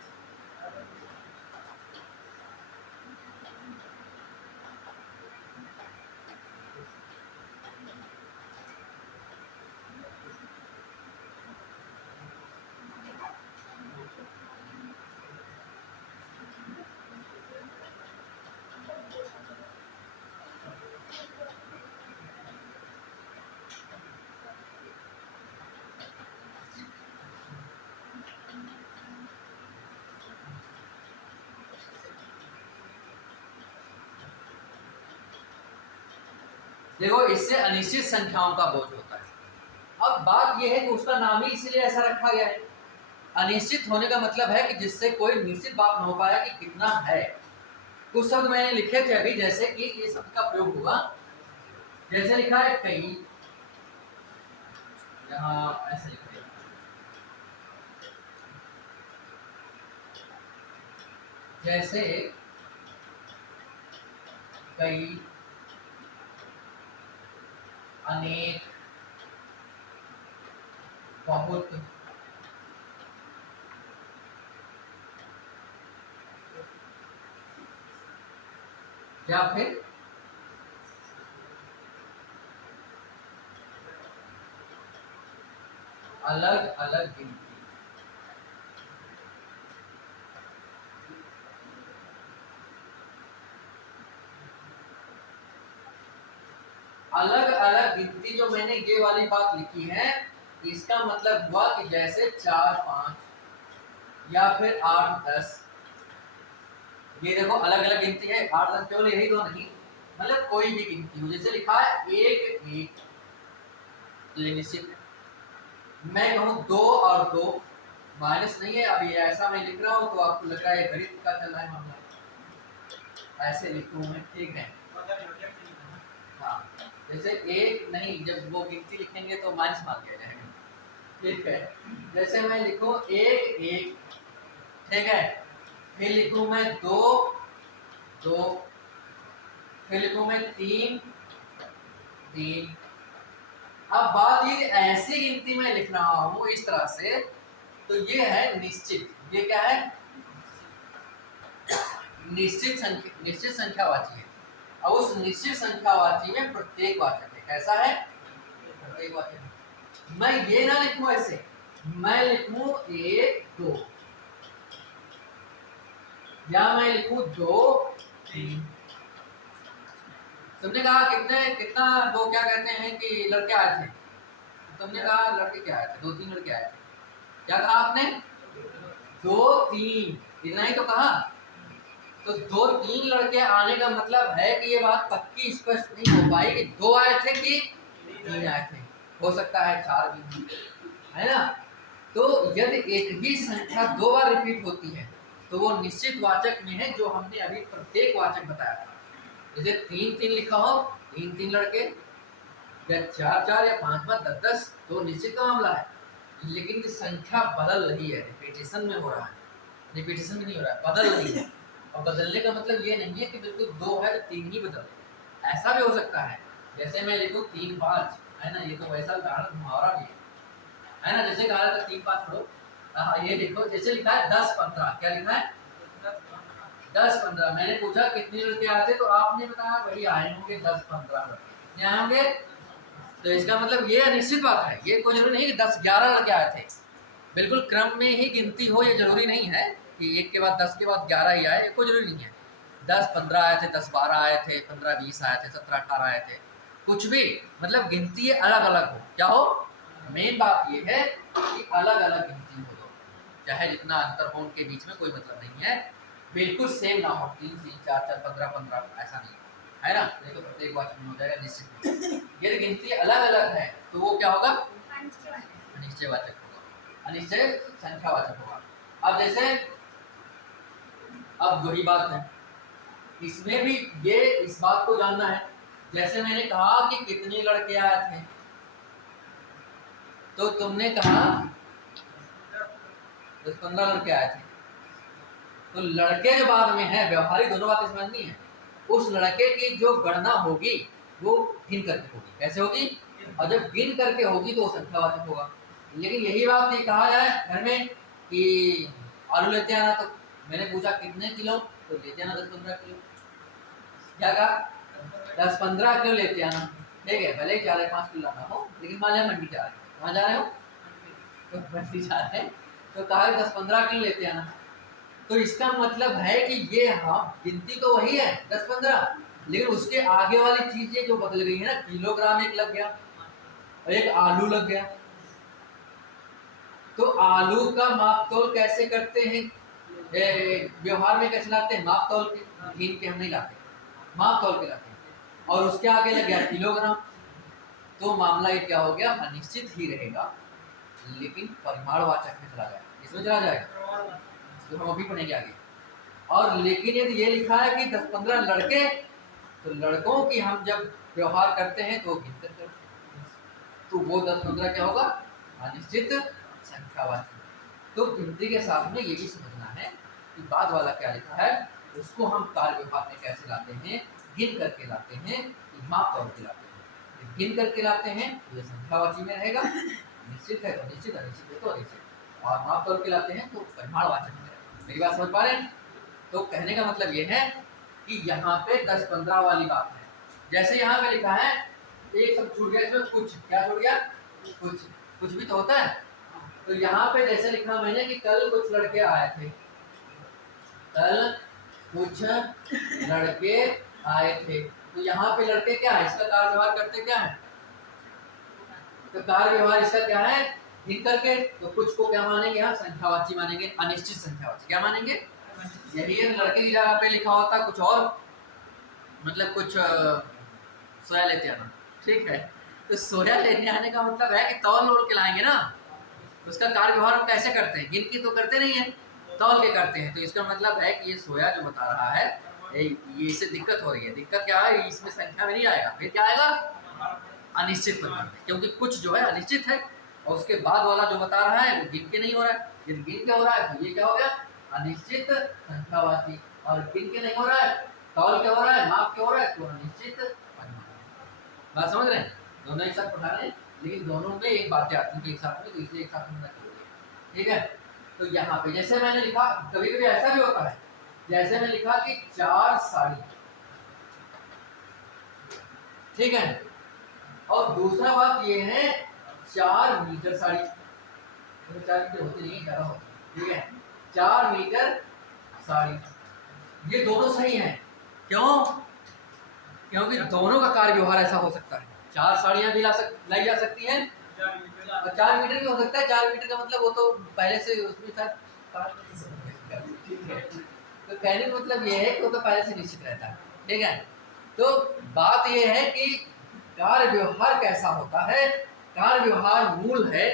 देखो इससे अनिश्चित संख्याओं का बोझ होता है। अब बात यह है कि उसका नाम ही इसीलिए ऐसा रखा गया है। अनिश्चित होने का मतलब है कि जिससे कोई निश्चित बात न हो पाया कि कितना है। कुछ शब्द मैंने लिखे थे अभी, जैसे कि ये शब्द का प्रयोग हुआ, जैसे लिखा है कई, यहाँ ऐसे लिखा है, जैसे कई, अनेक, बहुत, या फिर अलग अलग गिनती। अलग अलग गिनती जो मैंने ये वाली बात लिखी है, इसका मतलब हुआ कि जैसे 4 5 या फिर 8 10 ये देखो अलग अलग गिनती है, 8 10 केवल यही दो नहीं, मतलब कोई भी गिनती हो, जैसे लिखा है 1 1 तो ये निश्चित है। मैं कहूँ 2 और 2 माइनस नहीं है, अभी ऐसा मैं लिख रहा हूँ तो आपको लग रहा है गणित का चल रहा है मामला, ऐसे लिखूँ मैं, ठीक है। हाँ, जैसे एक नहीं, जब वो गिनती लिखेंगे तो माइनस मान दिया जाएगा, ठीक है। जैसे मैं लिखूँ 1 1, ठीक है, फिर लिखूँ मैं 2 2, फिर लिखूँ मैं 3 3। अब बात ये, ऐसी गिनती में लिख रहा हूँ इस तरह से, तो ये है निश्चित, ये क्या है, निश्चित संख्यावाची है। अब उस निश्चित संख्यावाची में प्रत्येक वाचक है, कैसा है, प्रत्येक वाचक। मैं ये ना लिखूं ऐसे, मैं लिखूं 1 2, या मैं लिखूं 2 3। तुमने कहा कितना वो क्या कहते हैं कि लड़के आए थे, तुमने कहा लड़के क्या आए थे, 2 3 लड़के आए थे, क्या कहा आपने, 2 3, इतना ही तो कहा। तो 2 3 लड़के आने का मतलब है कि ये बात पक्की स्पष्ट नहीं हो पाई कि 2 आए थे कि 3 आए थे, हो सकता है 4 भी, है ना। तो यदि एक ही संख्या 2 बार रिपीट होती है तो वो निश्चित वाचक में है, जो हमने अभी प्रत्येक वाचक बताया था। जैसे 3 3 लिखा हो, 3 3 लड़के, या 4 4 या 5 5 10 10, तो निश्चित का मामला है। लेकिन संख्या बदल रही है, रिपीटेशन में हो रहा है, रिपीटेशन में नहीं हो रहा है, बदल रही है। और बदलने का मतलब ये नहीं है कि बिल्कुल 2 है तो 3 ही बदल, ऐसा भी हो सकता है। जैसे मैं लिखूं 3 5, है ना, ये तो वैसा उदाहरण मुहावरा भी है ना, जैसे कहा था 3 5 छोड़ो, ये देखो जैसे लिखा है 10 15, क्या लिखा है 10 15। मैंने पूछा कितने लड़के आए थे, तो आपने बताया वही आए होंगे 10 15 लड़के, आए होंगे। तो इसका मतलब ये निश्चित बात है, ये कोई जरूरी नहीं कि 10 11 लड़के आए थे, बिल्कुल क्रम में ही गिनती हो, ये जरूरी नहीं है कि एक के बाद 10 के बाद 11 ही आए, कोई जरूरी नहीं है। 10 15 आए थे, 10 12 आए थे, 15 20 आए थे, 17 18 आए थे, कुछ भी, मतलब गिनती अलग अलग हो, क्या हो, मेन बात ये है कि अलग अलग गिनती हो, दो चाहे जितना अंतर हो उनके बीच में कोई मतलब नहीं है, बिल्कुल सेम ना हो, 3 3 4 4 15 15, ऐसा नहीं है ना, नहीं तो प्रत्येक वाचक में हो जाएगा निश्चित। यदि गिनती अलग अलग है तो वो क्या होगा, अनिश्चय वाचक होगा, अनिश्चय संख्यावाचक होगा। अब जैसे, अब वही बात है, इसमें भी ये इस बात को जानना है, जैसे मैंने कहा कि कितने लड़के आए थे, तो तुमने कहा 10 15 लड़के आए थे, तो लड़के जो बाद में है, व्यवहारिक दोनों बातें समझनी है, उस लड़के की जो गणना होगी वो गिन करके होगी, कैसे होगी, और जब गिन करके होगी तो संख्यावाचक होगा। लेकिन यही बात नहीं कहा जाए घर में कि आलू लेते आना, तो मैंने पूछा कितने किलो, तो लेते आना 10 15 किलो, क्या कहा 10 15 किलो लेते आना, ठीक है, भले ही 4 या 5 किलो लाना हो, लेकिन मान लिया मंडी जा रहे हैं, कहाँ जा रहे हो, तो मंडी जा रहे हैं, तो कहा 10 15 किलो लेते आना। तो इसका मतलब है कि ये, हाँ गिनती तो वही है 10 15, लेकिन उसके आगे वाली चीजें जो बदल गई है ना, किलोग्राम एक लग गया और एक आलू लग गया। तो आलू का माप तोल कैसे करते हैं, व्यवहार में कैसे लाते हैं, माप तोल के, गिन के हम नहीं लाते, माप तोल के लाते हैं, और उसके आगे लग गया किलोग्राम, तो मामला ये क्या हो गया, अनिश्चित ही रहेगा, लेकिन परिमाणवाचक में चला जाएगा, इसमें चला जाएगा, तो हम अभी पढ़ेंगे आगे। और लेकिन यदि ये लिखा है कि 10 15 लड़के, तो लड़कों की हम जब व्यवहार करते हैं तो गिनकर करते हैं, तो वो 10 15 क्या होगा, अनिश्चित संख्यावाची। तो गिनती के साथ में ये भी समझना है कि बाद वाला क्या लिखा है, उसको हम कार्य व्यवहार में कैसे लाते हैं, गिन करके लाते हैं, माप तौर के लाते हैं। गिन करके लाते हैं तो ये संख्यावाची में रहेगा, निश्चित है तो निश्चित, अनिश्चित है तो अनिश्चित, और माप तौर के लाते हैं तो परिमाणवाचक में रहेगा। मेरी बात समझ पा रहे हैं। तो कहने का मतलब ये है कि यहाँ पे 10 15 वाली बात है, जैसे यहाँ पे लिखा है एक सब छूट गया, इसमें कुछ क्या छूट गया, कुछ भी तो होता है। तो यहाँ पे जैसे लिखा मैंने कि कल कुछ लड़के आए थे, कल कुछ लड़के आए थे, तो यहाँ पे लड़के क्या है, इसका कार्य व्यवहार करते क्या है, तो कार्य व्यवहार इसका क्या है, गिन करके, तो कुछ को क्या मानेंगे, यहाँ संख्यावाची मानेंगे, अनिश्चित संख्यावाची क्या मानेंगे, यही है, लड़के की जगह पे लिखा होता कुछ और, मतलब कुछ सोया लेते आना, ठीक है। तो सोया लेने आने का मतलब है कि तौल ओल के लाएंगे ना, उसका कार्य व्यवहार हम कैसे करते हैं, गिन के तो करते नहीं है, तौल के करते हैं। तो इसका मतलब है कि ये सोया जो बता रहा है ये इससे दिक्कत हो रही है। दिक्कत क्या है, इसमें संख्या में नहीं आएगा, फिर क्या आएगा, अनिश्चित परिमाण में, क्योंकि कुछ जो है अनिश्चित है और उसके बाद वाला जो बता रहा है वो गिन के नहीं हो रहा है। जब गिन के हो रहा है तो ये क्या हो गया, अनिश्चित संख्यावाची, और गिन के नहीं हो रहा है, तौल के हो रहा है, माप के हो रहा है, तो अनिश्चित परिमाण। बात समझ रहे हैं, दोनों एक साथ पढ़ा रहे हैं, लेकिन दोनों में एक बातें आती हैं एक साथ में, तो इसलिए एक साथ समझना चाहिए, ठीक है। तो यहाँ पे जैसे मैंने लिखा, कभी कभी ऐसा भी होता है, जैसे मैंने लिखा कि 4 साड़ी, ठीक है, और दूसरा बात ये है 4 मीटर साड़ी, तो 4 मीटर होती नहीं है, ज्यादा होती है, ठीक है, 4 मीटर साड़ी, ये दोनों सही हैं। क्यों, क्योंकि दोनों का कार्य व्यवहार ऐसा हो सकता है, 4 साड़ियां भी लाई जा सकती हैं और 4 मीटर भी हो सकता है। 4 मीटर का मतलब वो तो पहले से उसमें था, ठीक है। तो कहने का मतलब ये है कि वो तो पहले से निश्चित रहता है, ठीक है। तो बात ये है कि कार्य व्यवहार कैसा होता है, कार्य व्यवहार मूल है।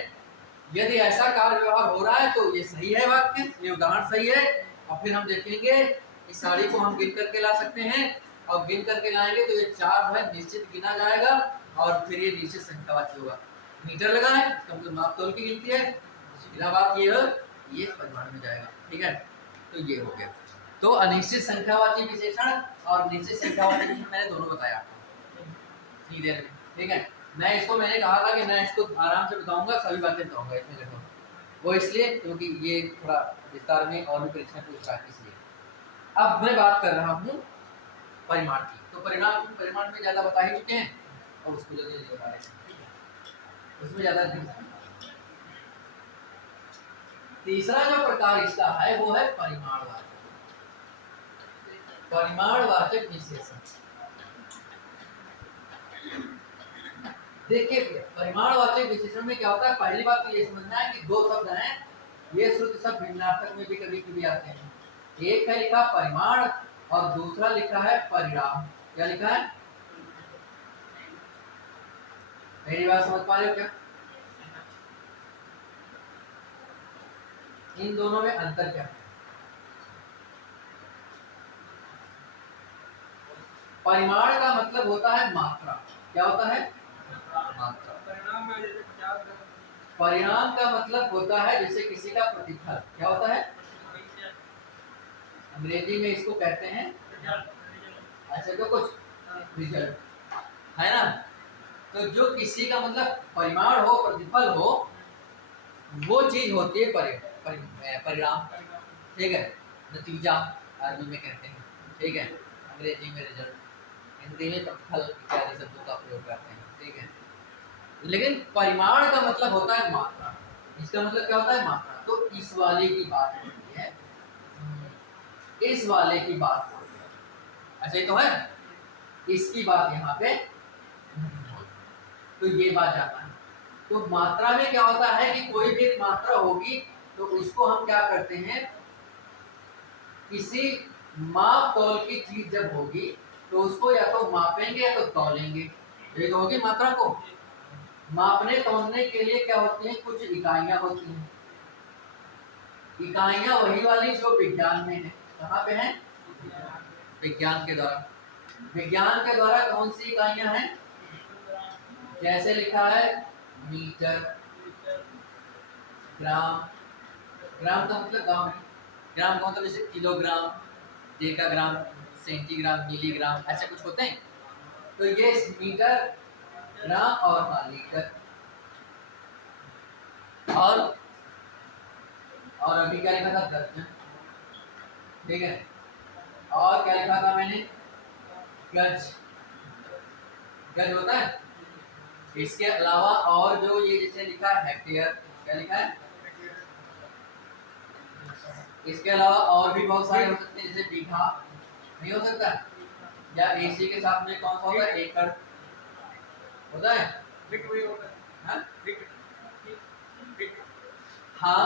यदि ऐसा कार्य व्यवहार हो रहा है तो ये सही है, वाक्य ये उदाहरण सही है। और फिर हम देखेंगे इस साड़ी को हम गिन करके ला सकते हैं, और गिन करके लाएंगे तो ये 4 है निश्चित गिना जाएगा, और फिर ये निश्चित संख्यावाची होगा। मीटर लगा है तो मतलब माप तौल की गिनती है, सीधा बात ये परिमाण में जाएगा, ठीक है। तो ये हो गया। तो अनिश्चित संख्यावाची विशेषण और निश्चित संख्यावाची विशेषण मैंने दोनों बताया सीधे, ठीक है। मैं इसको मैंने कहा था कि मैं इसको आराम से बताऊंगा, सभी बातें बताऊंगा इसमें देखो, वो इसलिए क्योंकि ये थोड़ा विस्तार में और भी परीक्षा पूछ रहा है, इसलिए अब मैं बात कर रहा हूँ परिमाण की। तो परिमाण में ज्यादा बता ही चुके हैं, और उसको जल्दी बता रहे हैं, उसमें ज्यादा नहीं। तीसरा जो प्रकार इसका है वो है परिमाणवाचक, परिमाणवाचक विशेषण। देखिए परिमाणवाचक विशेषण में क्या होता है, पहली बात तो ये समझना है कि 2 शब्द हैं, ये शुद्ध शब्द भिन्नार्थक में भी कभी कभी आते हैं। एक है लिखा परिमाण और दूसरा लिखा है परिणाम। क्या लिखा है, मेरी बात समझ पा रहे हो क्या, इन दोनों में अंतर क्या है। परिमाण का मतलब होता है मात्रा, क्या होता है, मात्रा। परिणाम का मतलब होता है जैसे किसी का प्रतिफल, क्या होता है, अंग्रेजी में इसको कहते हैं ऐसे तो कुछ रिजल्ट, है ना। तो जो किसी का मतलब परिमाण हो, प्रतिफल हो, वो चीज होती है परिणाम, ठीक है, नतीजा अरबी में कहते हैं, ठीक है, अंग्रेजी में रिजल्ट, हिंदी में प्रतिफल इत्यादि शब्दों का प्रयोग करते हैं, ठीक है। लेकिन परिमाण का मतलब होता है मात्रा, इसका मतलब क्या होता है, मात्रा। तो इस वाले की बात होती है, इस वाले की बात होती है, ऐसे ही तो है, इसकी बात यहाँ पे, तो ये बात जाता है। तो मात्रा में क्या होता है कि कोई भी मात्रा होगी तो उसको हम क्या करते हैं, किसी माप तौल की चीज जब होगी तो उसको या तो मापेंगे या तो तौलेंगे, ये तो होगी मात्रा को। मापने तौलने के लिए क्या होती हैं, कुछ इकाइयां होती हैं, इकाइयां वही वाली जो विज्ञान में है, कहाँ पे है, विज्ञान के द्वारा। विज्ञान के द्वारा कौन सी इकाइयां हैं, जैसे लिखा है मीटर, ग्राम, ग्राम का मतलब ग्राम, ग्राम का मतलब जैसे किलोग्राम, डेकाग्राम, सेंटीग्राम, मिलीग्राम, ऐसे कुछ होते हैं। तो ये मीटर, ग्राम और लीटर, और अभी क्या लिखा था, दर्जन, ठीक है। और क्या लिखा था मैंने, गज, गज होता है। इसके अलावा और जो ये जैसे लिखा है हेक्टेयर, क्या लिखा है, इसके अलावा और भी बहुत सारे हो सकते हैं, जैसे बीघा नहीं हो सकता, या एसी के साथ में कौन सा होता है, एकड़ होता है, हाँ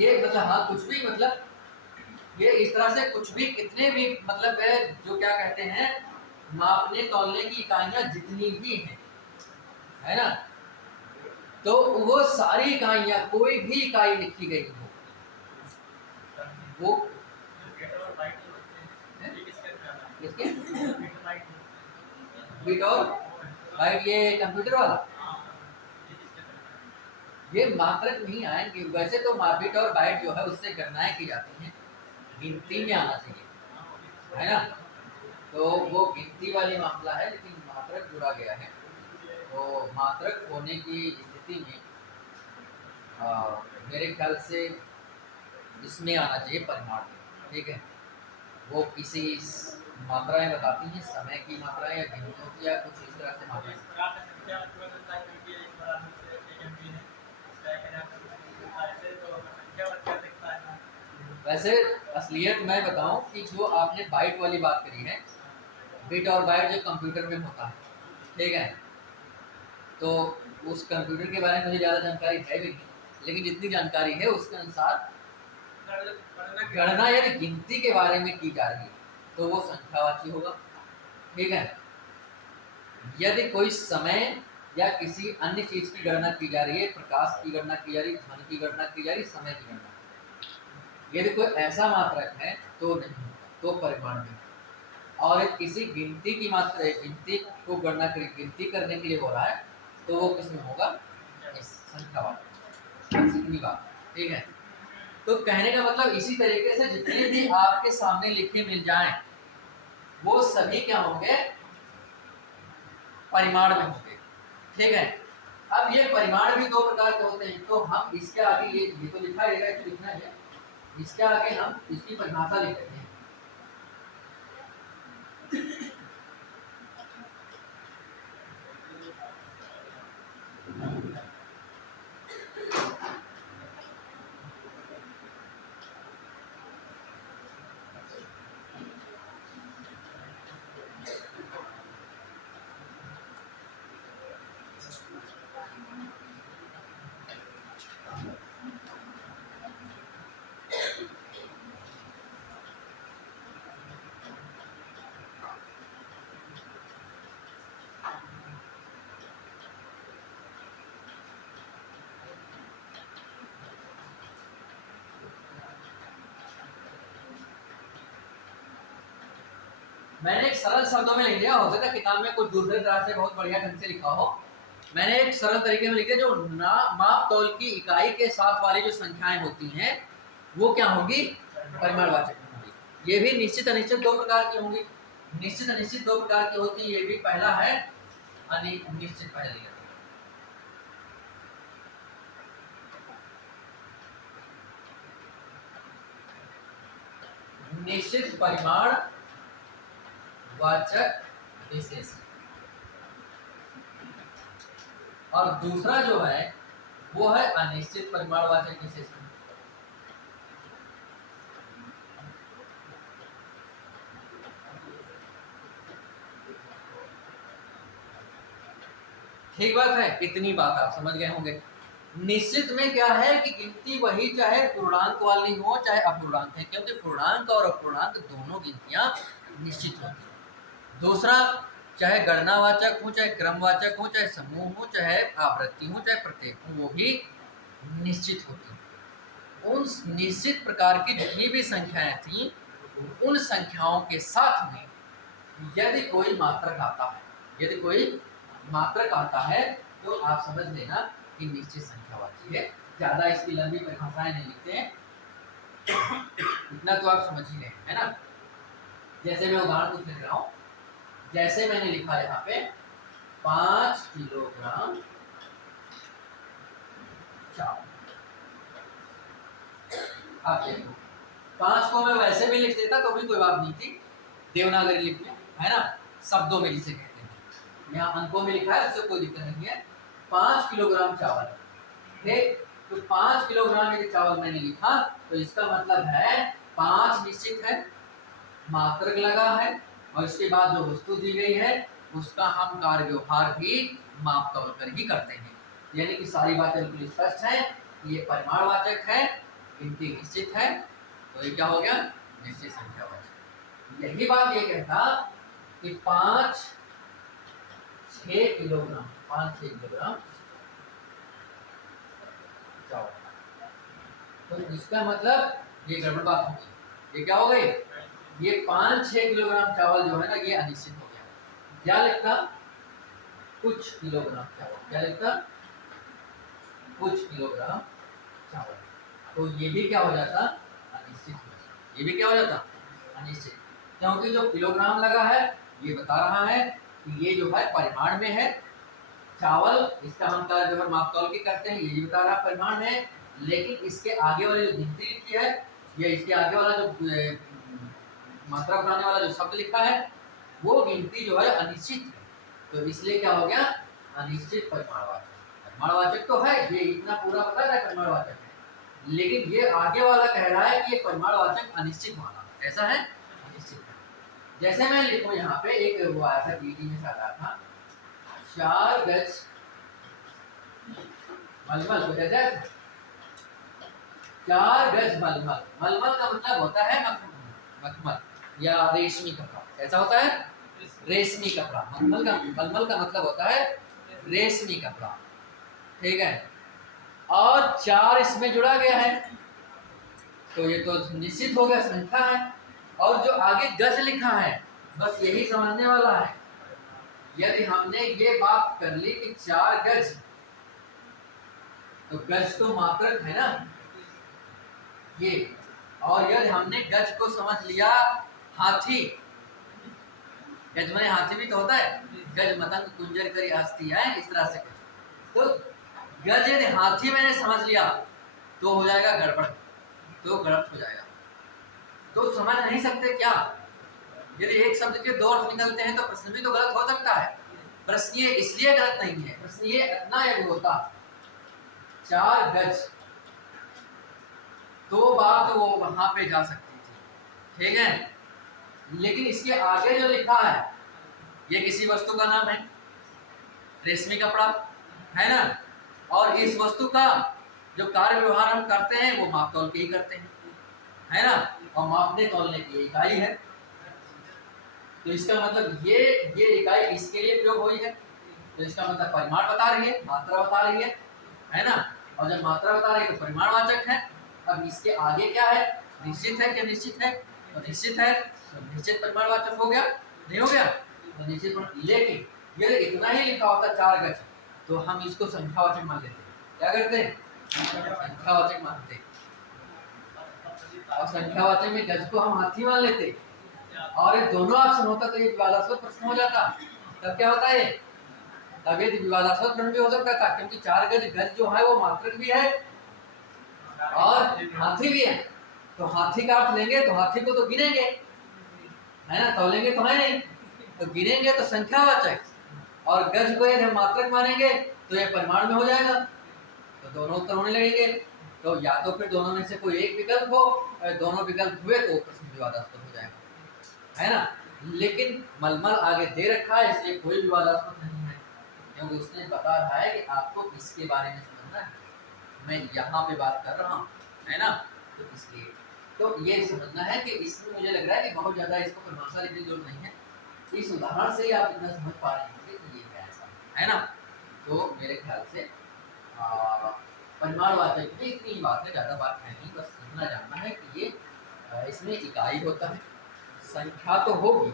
ये मतलब हाँ कुछ भी मतलब ये इस तरह से कुछ भी कितने भी मतलब है जो क्या कहते हैं मापने तौलने की इकाइयां जितनी भी हैं, है ना, तो वो सारी इकाइयां कोई भी इकाई लिखी गई हो वो किसके बिट और बाइट, ये कंप्यूटर वाला ये मात्रक नहीं आएंगे। वैसे तो बिट और बाइट जो है उससे गणनाएं की जाती हैं, गिनती में आना चाहिए, है ना, तो वो गिनती वाली मामला है, लेकिन मात्रक जुड़ा गया है। तो मात्रक होने की स्थिति में मेरे ख्याल से इसमें आना चाहिए परिमाण में, ठीक है। वो किसी मात्राएं बताती हैं, समय की मात्राएं या गिनतियों की या कुछ इस तरह से मात्राएं। वैसे असलियत मैं बताऊं कि जो आपने बाइट वाली बात करी है, बिट और बाइट जो कंप्यूटर में होता है, ठीक है, तो उस कंप्यूटर के बारे में मुझे ज़्यादा जानकारी है भी नहीं, लेकिन जितनी जानकारी है उसके अनुसार गणना यदि गिनती के बारे में की जा रही है तो वो संख्यावाची होगा, ठीक है। यदि कोई समय या किसी अन्य चीज की गणना की जा रही है, प्रकाश की गणना की जा रही, ध्वनि की गणना की जा रही, समय की गणना, यदि कोई ऐसा मात्रक है तो नहीं, तो परिमाण में। और किसी गिनती की मात्रा, गिनती को गणना कर गिनती करने के लिए हो रहा है तो वो किसमें होगा, संख्यावाची बात, ठीक है। तो कहने का मतलब इसी तरीके से जितने भी आपके सामने लिखे मिल जाएं वो सभी क्या होंगे, परिमाण में होंगे, ठीक है। अब ये परिमाण भी दो प्रकार के होते हैं, तो हम इसके आगे ये तो लिखा रहेगा, इसको लिखना है, इसके आगे हम इसकी परिभाषा लिख देते हैं। मैंने एक सरल शब्दों में लिख दिया, हो सकता है किताब में कुछ दूसरे तरह से बहुत बढ़िया ढंग से लिखा हो, मैंने एक सरल तरीके में लिख दिया, जो माप तौल की इकाई के साथ वाली जो संख्याएं होती हैं वो क्या होगी, परिमाणवाचक होंगी। ये भी निश्चित अनिश्चित दो प्रकार की होंगी, निश्चित अनिश्चित दो प्रकार की होती है, ये भी पहला है अनिश्चित, पहली निश्चित परिमाण वाचक विशेष, और दूसरा जो है वो है अनिश्चित परिमाणवाचक विशेष। ठीक बात है, इतनी बात आप समझ गए होंगे। निश्चित में क्या है कि गिनती वही चाहे पूर्णांक वाली हो चाहे अपूर्णांक है, क्योंकि पूर्णांक और अपूर्णांक दोनों गिनतियां निश्चित होती हैं। दूसरा, चाहे गणनावाचक हो चाहे क्रमवाचक हो चाहे समूह हो चाहे आवृत्ति हो चाहे प्रत्येक हो, वो भी निश्चित होती है। उन निश्चित प्रकार की जितनी भी संख्याएं थी उन संख्याओं के साथ में यदि कोई मात्रक आता है, यदि कोई मात्रक आता है तो आप समझ लेना कि निश्चित संख्यावाची है। ज्यादा इसकी लंबी परिभाषाएं नहीं लिखते हैं, इतना तो आप समझ ही लें, है ना। जैसे मैं उदाहरण कुछ लिख रहा हूं, जैसे मैंने लिखा यहाँ पे 5 किलोग्राम चावल, आप देखो 5 को मैं वैसे भी लिख देता तो भी कोई बात नहीं थी, देवनागरी लिख लिया, है ना, शब्दों में जिसे कहते हैं, यहाँ अंकों में लिखा है उससे कोई दिक्कत नहीं है। 5 किलोग्राम चावल, ठीक, तो 5 किलोग्राम यदि चावल मैंने लिखा तो इसका मतलब है 5 निश्चित है, मात्रक लगा है, और इसके बाद जो वस्तु दी गई है उसका हम कार्य व्यवहार भी माप तौल कर ही करते हैं। यानी कि सारी बातें बिल्कुल स्पष्ट है, ये परिमाणवाचक है, गिनती निश्चित है, तो ये क्या हो गया, निश्चित संख्यावाचक। यही बात ये कहता कि 5-6 किलोग्राम चावल, तो इसका मतलब ये गड़बड़ बात होगी। ये क्या हो गई? ये 5-6 किलोग्राम चावल जो है ना, ये अनिश्चित हो गया। क्या लिखता? कुछ किलोग्राम चावल। क्या लिखता? कुछ किलोग्राम चावल। तो ये भी क्या हो जाता? अनिश्चित। ये भी क्या हो जाता? अनिश्चित, क्योंकि जो किलोग्राम लगा है ये बता रहा है कि ये जो है परिमाण में है। चावल इसका हम जो है माप तौल के करते हैं, ये भी बता रहा परिमाण में है, लेकिन इसके आगे वाली जो गिनती लिखी है या इसके आगे वाला जो मात्रा बनाने वाला जो शब्द लिखा है वो गिनती जो है अनिश्चित है। तो इसलिए क्या हो गया? अनिश्चित परिमाणवाचक। परिमाणवाचक तो है, ये इतना पूरा बता रहा है परिमाणवाचक है, लेकिन ये आगे वाला कह रहा है कि ये परिमाणवाचक अनिश्चित माना। ऐसा है? अनिश्चित है। जैसे मैं लिखूं यहाँ पे एक वो आया था बीटी में आ रहा था 4 गज मलमल, तो कैसे 4 गज मलमल। मलमल का मतलब होता है मखमल या रेशमी कपड़ा। कैसा होता है? रेशमी कपड़ा। मलमल का मतलब होता है रेशमी कपड़ा। ठीक है, और 4 इसमें जुड़ा गया है, तो ये तो निश्चित हो गया, संख्या है। और जो आगे गज लिखा है बस यही समझने वाला है। यदि हमने ये बात कर ली कि 4 गज, तो गज तो मात्रक है ना ये, और यदि हमने गज को समझ लिया हाथी, गज माने हाथी भी तो होता है, गज मतंग कुंजर करी हस्ती है, इस तरह से। तो गज यदि हाथी मैंने समझ लिया तो हो जाएगा गड़बड़, तो गलत हो जाएगा। तो समझ नहीं सकते क्या? यदि एक शब्द के 2 अर्थ निकलते हैं तो प्रश्न भी तो गलत हो सकता है। प्रश्न ये इसलिए गलत नहीं है, प्रश्न ये इतना यदि होता 4 गज, तो बात वो वहां पे जा सकती थी, ठीक है। लेकिन इसके आगे जो लिखा है ये किसी वस्तु का नाम है, रेशमी कपड़ा है ना, और इस वस्तु का जो कार्य व्यवहार हम करते हैं वो माप तौल के ही करते हैं, है ना, और मापने तौलने की इकाई है। तो इसका मतलब ये इकाई इसके लिए प्रयोग हुई है, तो इसका मतलब परिमाण बता रही है, मात्रा बता रही है ना। और जब मात्रा बता रही है तो परिमाणवाचक है। अब इसके आगे क्या है? निश्चित है कि अनिश्चित है? तो निश्चित है, तो निश्चित परिमाणवाचक हो गया, नहीं हो गया? तो निश्चित। लेकिन यदि इतना ही लिखा होता 4 गज, तो हम इसको संख्यावाचक मान लेते। क्या करते हैं? संख्यावाचक मानते। और संख्यावाचक में गज को हम हाथी मान लेते, और ये दोनों ऑप्शन होता तो ये विवादास्पद प्रश्न हो जाता। तब क्या होता है? तब ये विवादास्पद प्रश्न भी हो सकता था, क्योंकि 4 गज जो है वो मात्रक भी है और हाथी भी है। तो हाथी का अर्थ लेंगे तो हाथी को तो गिनेंगे, है ना, तौलेंगे तो है नहीं, तो गिनेंगे तो संख्यावाचक, और गज को यदि हम मात्रक मानेंगे तो ये परिमाण में हो जाएगा। तो दोनों उत्तर होने लगेंगे। तो या तो फिर दोनों में से कोई एक विकल्प हो, और दोनों विकल्प हुए तो प्रश्न विवादास्पद हो जाएगा, है ना। लेकिन मलमल आगे दे रखा है इसलिए कोई विवादास्पद नहीं है, क्योंकि उसने बता रहा है कि आपको किसके बारे में समझना है। मैं यहाँ पे बात कर रहा हूँ, है ना, तो इसलिए तो ये समझना है कि इसमें मुझे लग रहा है कि बहुत ज़्यादा इसको परिभाषा लिखने की जरूरत नहीं है। इस उदाहरण से ही आप इतना समझ पा रहे होंगे कि ये क्या ऐसा है ना। तो मेरे ख्याल से परिमाणवाचक में इतनी बात है, ज़्यादा बात है नहीं, बस इतना जानना है कि ये इसमें इकाई होता है, संख्या तो होगी,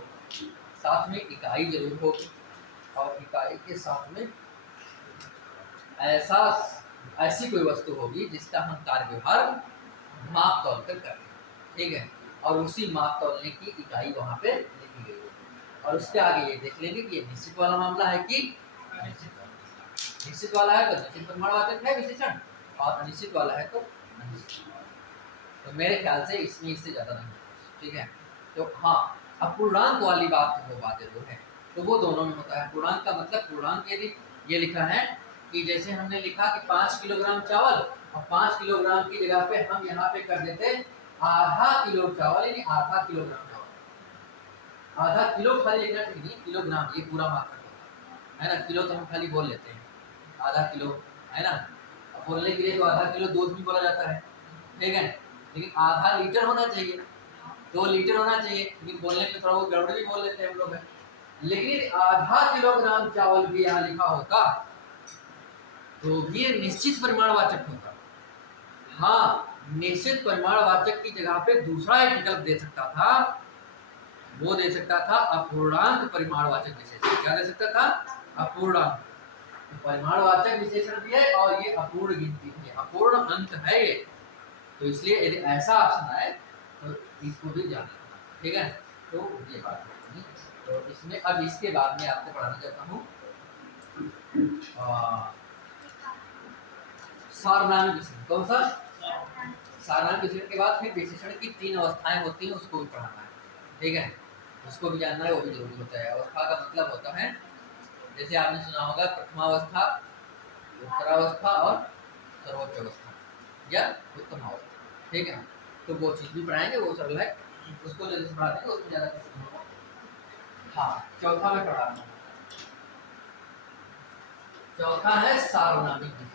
साथ में इकाई जरूर होगी, और इकाई के साथ में ऐसी कोई वस्तु होगी जिसका हम कार्य व्यवहार माप तौल कर करते हैं, ठीक है, और उसी माप तौलने की इकाई वहाँ पे लिखी गई है। और उसके आगे ये देख लेंगे कि ये निश्चित वाला मामला है कि निश्चित वाला है तो निश्चित परिमाणवाचक है विशेषण, और अनिश्चित वाला है तो अनिश्चित। तो मेरे ख्याल से इसमें इससे ज़्यादा नहीं, ठीक है। तो हाँ, अब पूर्णांक वाली बात वो बात जरूर है, तो वो दोनों में होता है। पूर्णांक का मतलब, पूर्णांक यदि ये लिखा है कि जैसे हमने लिखा कि 5 किलोग्राम चावल, और 5 किलोग्राम की जगह पे हम यहाँ पे कर देते आधा किलो चावल, यानी आधा किलोग्राम चावल। आधा किलो खाली लिखना ठीक नहीं, किलोग्राम ये पूरा मात्रा है ना। किलो तो हम खाली बोल लेते हैं, आधा किलो, है ना। अब बोलने के लिए तो आधा किलो दूध भी बोला जाता है, ठीक है, लेकिन आधा लीटर होना चाहिए, 2 लीटर होना चाहिए, क्योंकि बोलने में थोड़ा वो गड़बड़ भी बोल लेते हैं हम लोग है। लेकिन आधा किलोग्राम चावल भी यहाँ लिखा होता तो भी ये निश्चित परिमाणवाचक होता। हाँ, निश्चित परिमाणवाचक की जगह पे दूसरा एक विकल्प दे सकता था, वो दे सकता था अपूर्णांक परिमाणवाचक विशेषण। क्या दे सकता था? अपूर्णांक। परिमाणवाचक विशेषण भी है और ये अपूर्ण गिनती है, अपूर्ण अंक है ये, तो इसलिए यदि ऐसा ऑप्शन आए तो इसको भी ध्यान रखना, ठीक है। तो ये बात है। तो इसमें अब इसके बाद में आपको पढ़ाना चाहता हूँ सार्वनामिक विशेषण। कौन सा? सार्वनामिक विशेषण के बाद फिर विशेषण की 3 अवस्थाएं होती हैं, उसको भी पढ़ाना है, ठीक है। उसको भी जानना है, वो भी जरूरी होता है। अवस्था का मतलब होता है, जैसे आपने सुना होगा प्रथमावस्था, उत्तरावस्था और सर्वोच्च अवस्था या उत्तम अवस्था, ठीक है। तो वो चीज भी पढ़ाएंगे, वो सरल है, उसको जल्दी से पढ़ा देंगे, उसमें ज्यादा कुछ नहीं होगा। हाँ, चौथा में पढ़ा रहा हूँ। चौथा है सार्वनामिक विशेषण।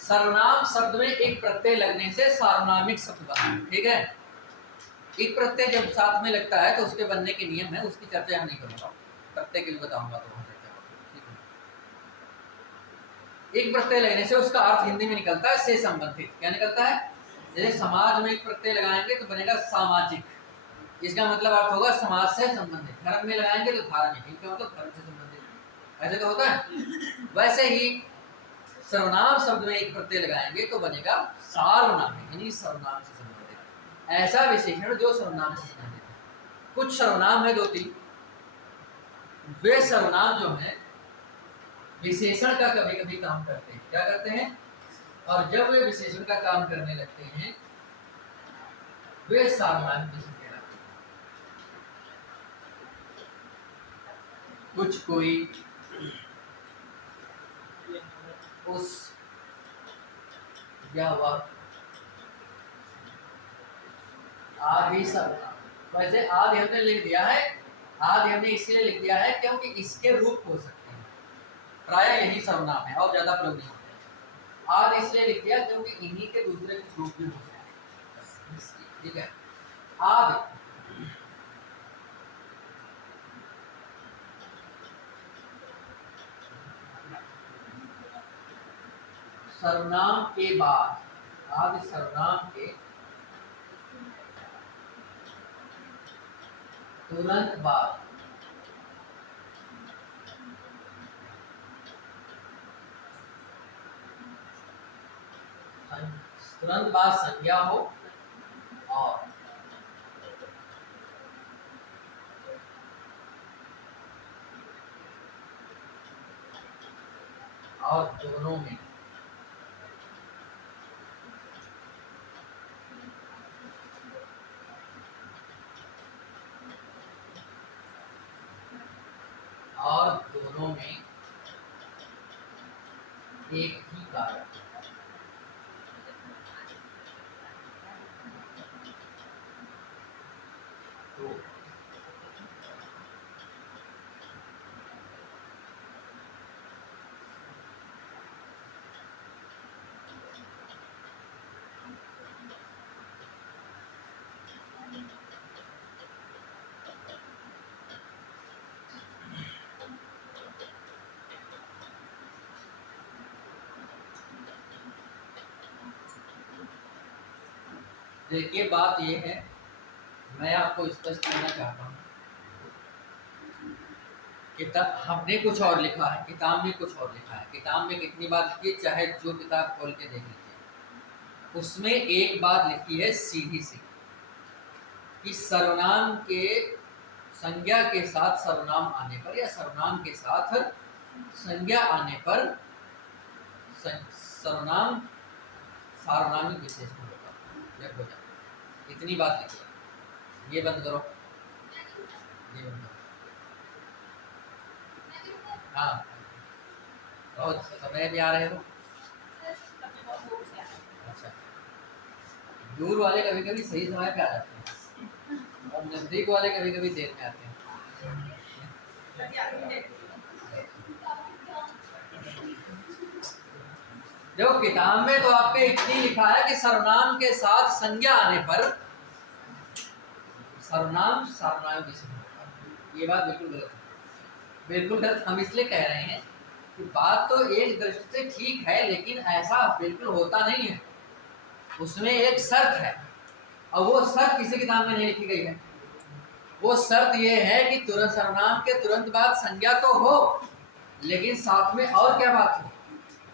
सर्वनाम शब्द में एक प्रत्यय लगने से सार्वनामिक शब्द बना, ठीक है। एक प्रत्यय जब साथ में लगता है तो उसके बनने के नियम है, उसकी चर्चा यहाँ नहीं करूंगा, प्रत्यय के लिए बताऊंगा तो चर्चा होगी। एक प्रत्यय लगने से उसका अर्थ हिंदी में निकलता है से संबंधित। क्या निकलता है? जैसे समाज में एक प्रत्यय लगाएंगे तो बनेगा सामाजिक, इसका मतलब अर्थ होगा समाज से संबंधित। धर्म में लगाएंगे तो धार्मिक, इनका मतलब धर्म से संबंधित। ऐसे तो होता है। वैसे ही सर्वनाम शब्द में एक प्रत्यय लगाएंगे तो बनेगा सार्वनामिक, यानी सर्वनाम से संबंधित। ऐसा विशेषण जो सर्वनाम से संबंधित है। कुछ सर्वनाम है 2-3, वे सर्वनाम जो है विशेषण का कभी कभी काम करते हैं। क्या करते हैं? और जब वे विशेषण का काम करने लगते हैं वे सार्वनामिक विशेषण कहलाते हैं। कुछ कोई उस या वह आदि सर्वनाम। वैसे आदि हमने लिख दिया है, आदि हमने इसलिए लिख दिया है क्योंकि इसके रूप हो सकते हैं, प्राय यही सर्वनाम है और ज्यादा प्रयोग नहीं होते। आदि इसलिए लिख दिया क्योंकि इन्हीं के दूसरे कुछ रूप भी हो सकते हैं, ठीक है। आदि सर्वनाम के बाद, आदि सर्वनाम के तुरंत बाद संज्ञा हो और दोनों में एक ही कारक। तो देखिए बात ये है, मैं आपको स्पष्ट करना चाहता हूँ, किताब हमने कुछ और लिखा है, किताब में कुछ और लिखा है। किताब में कितनी बात लिखी है, चाहे जो किताब खोल के देख लीजिए, उसमें एक बात लिखी है सीधी सी कि सर्वनाम के संज्ञा के साथ सर्वनाम आने पर या सर्वनाम के साथ संज्ञा आने पर सर्वनाम सार्वनामिक विशेषण होगा जब हो जाए। इतनी बात लिखी है। ये बंद करो, ये बंद करो। हाँ, बहुत समय भी आ रहे हो। अच्छा, दूर वाले कभी कभी सही समय पे आ जाते हैं और नजदीक वाले कभी कभी देर में आते हैं। देखो किताब में तो आपके इतनी लिखा है कि सर्वनाम के साथ संज्ञा आने पर सर्वनाम सार्वनामिक विशेषण होता है। ये बात बिल्कुल गलत है, बिल्कुल गलत। हम इसलिए कह रहे हैं कि बात तो एक दृष्टि से ठीक है, लेकिन ऐसा बिल्कुल होता नहीं है। उसमें एक शर्त है और वो शर्त किसी किताब में नहीं लिखी गई है। वो शर्त ये है कि तुरंत सर्वनाम के तुरंत बाद संज्ञा तो हो, लेकिन साथ में और क्या बात हो,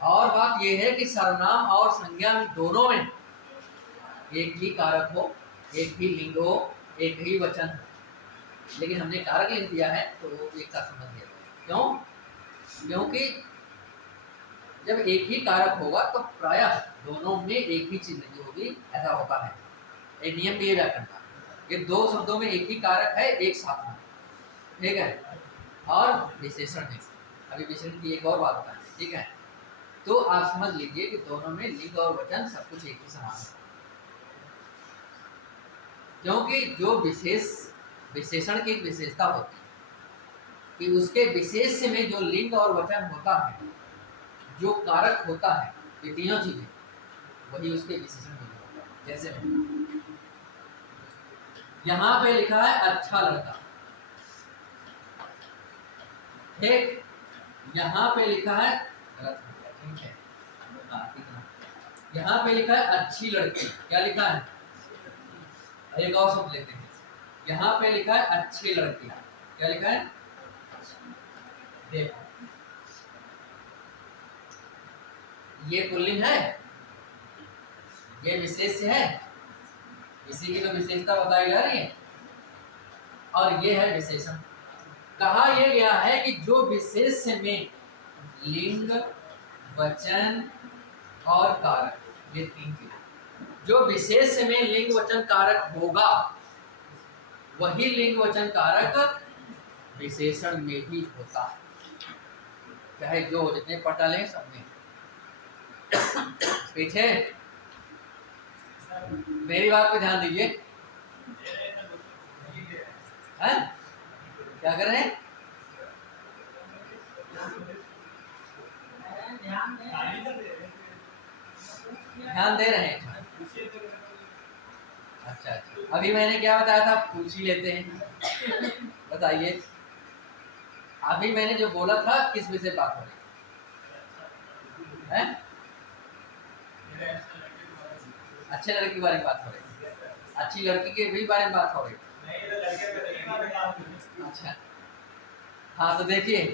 और बात यह है कि सर्वनाम और संज्ञा दोनों में एक ही कारक हो, एक ही लिंग हो, एक ही वचन हो। लेकिन हमने कारक लिख दिया है तो एक साथ समझ गया। क्यों? क्योंकि जब एक ही कारक होगा तो प्रायः दोनों में एक ही चीज लगी होगी, ऐसा होता है। एक नियम भी है व्याकरण का, ये दो शब्दों में एक ही कारक है एक साथ में, ठीक है। और विशेषण है, अभी विशेषण की एक और बात बताएं, ठीक है। तो आप समझ लीजिए कि दोनों में लिंग और वचन सब कुछ एक ही समान है, क्योंकि जो विशेषण की विशेषता होती है कि उसके विशेष में जो लिंग और वचन होता है, जो कारक होता है, ये तीनों चीजें वही उसके विशेषण में होता है। जैसे यहाँ पे लिखा है अच्छा लड़का, ठीक। यहाँ पे लिखा है गलत, ठीक है। यहाँ पे लिखा है अच्छी लड़की, क्या लिखा है? एक और शब्द लेते हैं। यहाँ पे लिखा है अच्छी लड़की, क्या लिखा है? देखो ये पुल्लिंग है, ये विशेष है, इसी की तो विशेषता बताई जा रही है, और ये है विशेषण। कहा यह गया है कि जो विशेष में लिंग, वचन और कारक, ये तीन चीजें, जो विशेष में लिंग, वचन, कारक होगा वही लिंग, वचन, कारक विशेषण में भी होता है, चाहे जो जितने पटा लें सब में। पीछे मेरी बात पे ध्यान दीजिए, हैं? क्या कर रहे हैं? ध्यान दे रहे हैं। अच्छा अच्छा, अभी मैंने क्या बताया था, पूछ ही लेते हैं। बताइए, अभी मैंने जो बोला था किस विषय बात हो रही है? अच्छे लड़के के बारे में बात हो रही है, अच्छी लड़की के भी बारे में बात हो रही है। अच्छा हाँ, तो देखिए,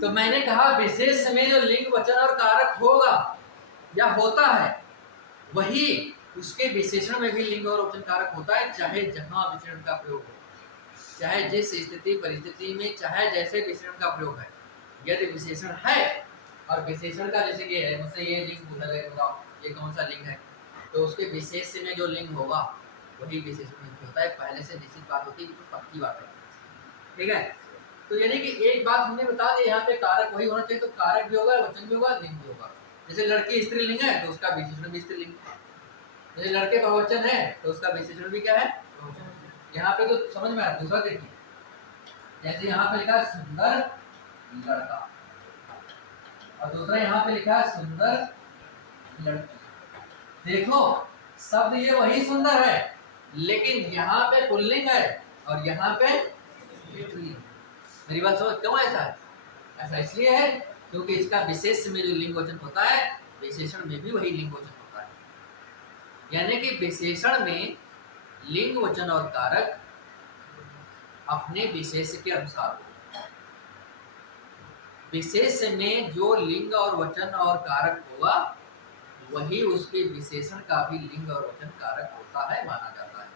तो मैंने कहा विशेष में जो लिंग, वचन और कारक होगा या होता है वही उसके विशेषण में भी लिंग और वचन कारक होता है, चाहे जहां विशेषण का प्रयोग हो, चाहे जिस स्थिति परिस्थिति में, चाहे जैसे विशेषण का प्रयोग है। यदि विशेषण है और विशेषण का जैसे ये है, मुझसे ये लिंग पूछा गया, ये कौन सा लिंग है, तो उसके विशेष में जो लिंग होगा वही विशेषण में होता है। पहले से निश्चित बात होती है, तो पक्की बात है, ठीक है। तो यानी कि एक बात हमने बता दी, यहाँ पे कारक वही होना चाहिए, तो कारक भी होगा, वचन भी होगा, लिंग भी होगा। जैसे लड़की स्त्रीलिंग है तो उसका विशेषण भी स्त्रीलिंग है, जैसे लड़के बहुवचन है तो उसका विशेषण भी क्या है? यहाँ पे तो समझ में आया। दूसरा देखिए, जैसे यहाँ पे लिखा है सुंदर लड़का और दूसरा यहाँ पे लिखा है सुंदर लड़की। देखो शब्द ये वही सुंदर है, लेकिन यहाँ पे पुल्लिंग है और यहाँ पे स्त्रीलिंग। मेरी बात समझ, क्यों ऐसा है? ऐसा इसलिए है क्योंकि इसका विशेष में जो लिंग वचन होता है, विशेषण में भी वही लिंग वचन होता है। यानी कि विशेषण में लिंग, वचन और कारक अपने विशेष के अनुसार, विशेष में जो लिंग और वचन और कारक होगा वही उसके विशेषण का भी लिंग और वचन कारक होता है, माना जाता है।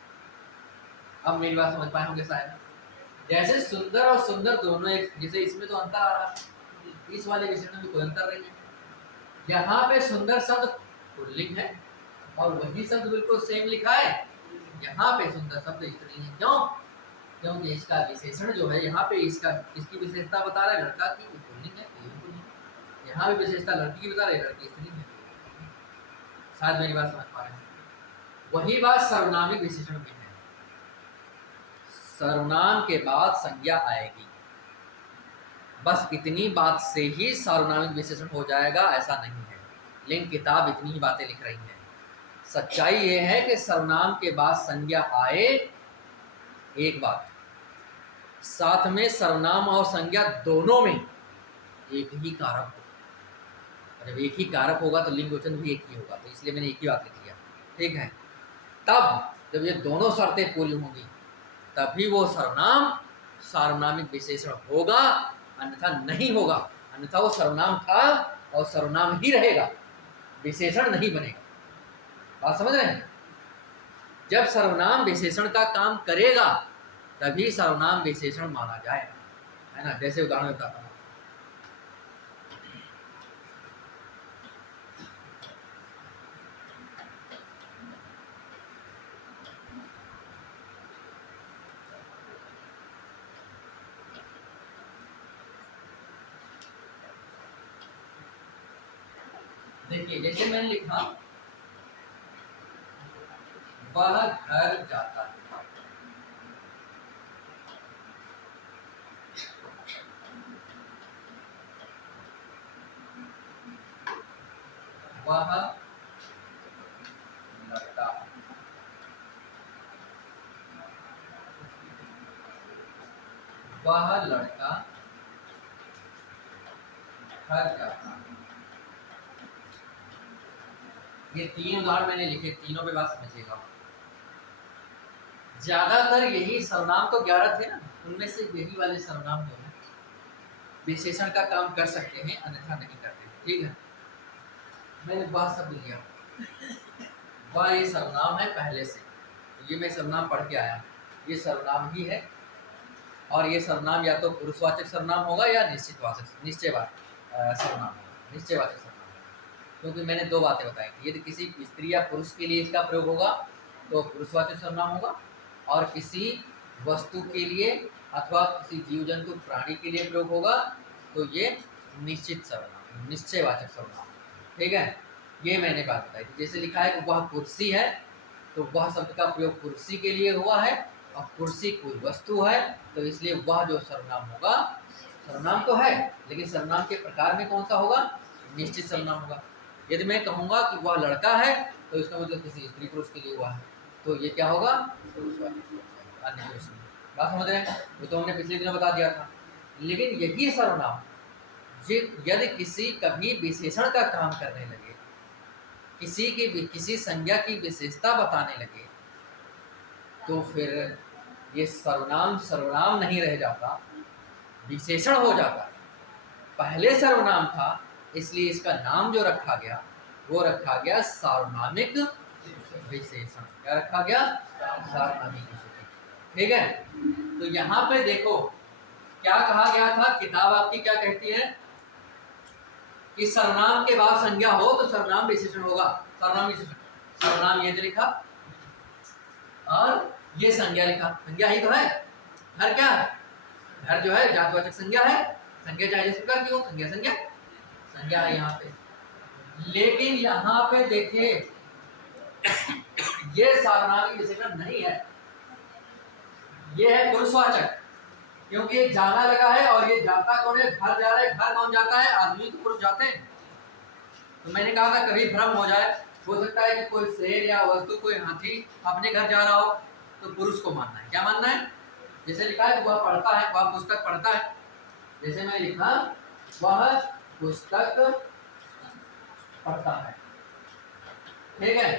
अब मेरी बात समझ पाए होंगे शायद। जैसे सुंदर और सुंदर दोनों एक, जैसे इसमें तो अंतर आ रहा है, इस वाले विशेषण में कोई अंतर नहीं है। यहाँ पे सुंदर शब्द पुल्लिंग है और वही शब्द बिल्कुल सेम लिखा है यहाँ पे सुंदर शब्द स्त्रीलिंग है। क्यों? क्योंकि इसका विशेषण जो है यहाँ पे, इसका इसकी विशेषता बता रहा है लड़का की, पुल्लिंग है, यहाँ भी विशेषता लड़की की बता रहे, लड़की स्त्रीलिंग है। शायद मेरी बात समझ पा रहे हैं। वही बात सर्वनामिक विशेषण में है। सर्वनाम के बाद संज्ञा आएगी, बस इतनी बात से ही सर्वनामिक विशेषण हो जाएगा ऐसा नहीं है, लेकिन किताब इतनी ही बातें लिख रही है। सच्चाई ये है कि सर्वनाम के बाद संज्ञा आए एक बात, साथ में सर्वनाम और संज्ञा दोनों में एक ही कारक हो। जब एक ही कारक होगा तो लिंग वचन भी एक ही होगा, तो इसलिए मैंने एक ही बात लिख दिया। ठीक है, तब जब ये दोनों शर्तें पूरी होंगी तभी वो सर्वनाम सार्वनामिक विशेषण होगा, अन्यथा नहीं होगा। अन्यथा वो सर्वनाम था और सर्वनाम ही रहेगा, विशेषण नहीं बनेगा। बात समझ रहे हैं? जब सर्वनाम विशेषण का काम करेगा तभी सर्वनाम विशेषण माना जाए, है ना। जैसे उदाहरण बताता हूँ, देखिए जैसे मैंने लिखा वह घर जाता है, वह लड़का, वह लड़का घर जाता है। ये तीन उदाहरण मैंने लिखे, तीनों पे बात समझिएगा। ज्यादातर यही सर्वनाम तो 11 थे ना, उनमें से यही वाले सर्वनाम जो है विशेषण का काम कर सकते हैं, अन्यथा नहीं करते। ठीक है, मैंने वह शब्द लिया, वह ये सर्वनाम है पहले से, ये मैं सर्वनाम पढ़ के आया, ये सर्वनाम ही है। और ये सर्वनाम या तो पुरुषवाचक सर्वनाम होगा या निश्चयवाचक सर्वनाम होगा, निश्चयवाचक सर्वनाम। क्योंकि मैंने दो बातें बताई थी, यदि किसी स्त्री या पुरुष के लिए इसका प्रयोग होगा तो पुरुषवाचक सर्वनाम होगा, और किसी वस्तु के लिए अथवा किसी जीव जंतु प्राणी के लिए प्रयोग होगा तो ये निश्चित सर्वनाम, निश्चयवाचक सर्वनाम। ठीक है, ये मैंने बात बताई थी। जैसे लिखा है कि वह कुर्सी है, तो वह शब्द का प्रयोग कुर्सी के लिए हुआ है, और कुर्सी कोई वस्तु है, तो इसलिए वह जो सर्वनाम होगा, सर्वनाम तो है लेकिन सर्वनाम के प्रकार में कौन सा होगा, निश्चित सर्वनाम होगा। यदि मैं कहूँगा कि वह लड़का है तो इसका मतलब किसी स्त्री पुरुष के लिए हुआ है, तो ये क्या होगा, अन्य पुरुष। बात समझ रहे हैं? वो तो हमने पिछले दिनों बता दिया था। लेकिन यही सर्वनाम यदि किसी कभी विशेषण का काम करने लगे, किसी संज्ञा की विशेषता बताने लगे, तो फिर ये सर्वनाम नहीं रह जाता, विशेषण हो जाता। पहले सर्वनाम था इसलिए इसका नाम जो रखा गया वो रखा गया सार्वनामिक विशेषण। क्या रखा गया, सार्वनामिक विशेषण। ठीक है, तो यहाँ पे देखो क्या कहा गया था, किताब आपकी क्या कहती है कि सर्वनाम के बाद संज्ञा हो तो सर्वनाम विशेषण होगा। सर्वनाम विशेषण, सर्वनाम ये लिखा और ये संज्ञा लिखा, संज्ञा ही तो है। घर क्या है, घर जो है जातवाचक संज्ञा है, संज्ञा चाहे जिस प्रकार की हो, संज्ञा है यहाँ पे। लेकिन यहाँ पे देखिए ये सार्वनामिक विशेषण नहीं है, ये है पुरुषवाचक, क्योंकि ये जाना लगा है और ये जाता कौन है, घर जा रहा है। घर कौन जाता है, आदमी तो पुरुष जाते हैं। तो मैंने कहा था कभी भ्रम हो जाए, हो सकता है कि कोई शेर या वस्तु, कोई हाथी अपने घर जा रहा हो तो पुरुष को मानना है। क्या मानना है, जैसे लिखा है वह पढ़ता है, वह पुस्तक पढ़ता है, जैसे मैं लिखा वह पुस्तक पढ़ता है। ठीक है,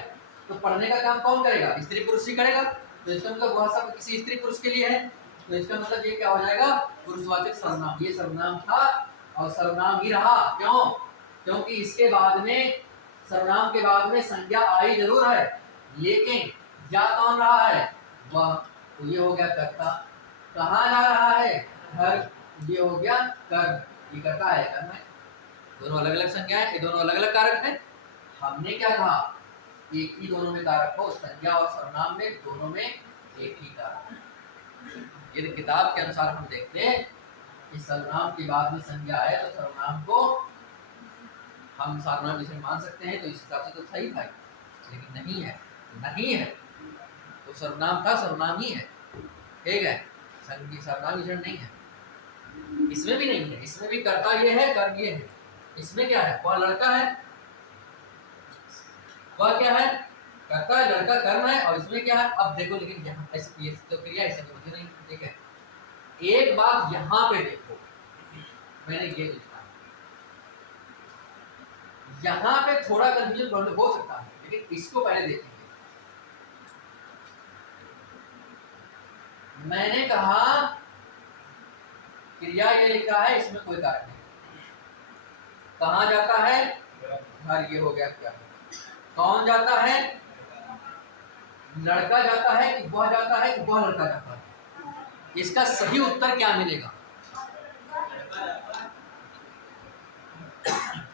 तो पढ़ने का काम कौन करेगा, स्त्री पुरुष ही करेगा, तो इसका मतलब वह सब किसी स्त्री पुरुष के लिए है, तो इसका मतलब ये क्या हो जाएगा, पुरुषवाचक सर्वनाम। ये सर्वनाम था और सर्वनाम ही रहा। क्यों, क्योंकि इसके बाद में, सर्वनाम के बाद में संज्ञा आई जरूर है, लेकिन जा कौन रहा है, वह, तो ये हो गया कर्ता। कहाँ जा रहा है, घर, ये हो गया कर्म, ये करता है कर्म है। दोनों अलग अलग संज्ञा है, ये दोनों अलग अलग कारक है। हमने क्या कहा, एक ही दोनों में कारक हो, संज्ञा और सर्वनाम में दोनों में एक ही कारक है। यदि किताब के अनुसार हम देखते हैं कि सर्वनाम के बाद में संज्ञा है तो सर्वनाम को हम सार्वनाम विशेषण मान सकते हैं, तो इस हिसाब से तो सही था, लेकिन नहीं है। नहीं है, तो सर्वनाम था, सर्वनाम ही है, ठीक है, सर्वनाम विशेषण नहीं है। इसमें भी नहीं है, इसमें भी कर्ता ये है, कर्म ये है। इसमें क्या है, वह लड़का है, वह क्या है, कर्ता है, लड़का कर्म है, और इसमें क्या है, अब देखो, लेकिन यहाँ ये तो क्रिया ऐसे होती नहीं, ठीक है। एक बात यहाँ पे देखो, मैंने ये लिखा, यहाँ पे थोड़ा कंफ्यूजन हो सकता है, लेकिन इसको पहले देखेंगे। मैंने कहा क्रिया ये लिखा है, इसमें कोई कारक नहीं, कहाँ जाता है, घर, ये हो गया क्या, कौन जाता है, लड़का जाता है कि वह जाता है कि वह लड़का जाता है, इसका सही उत्तर क्या मिलेगा।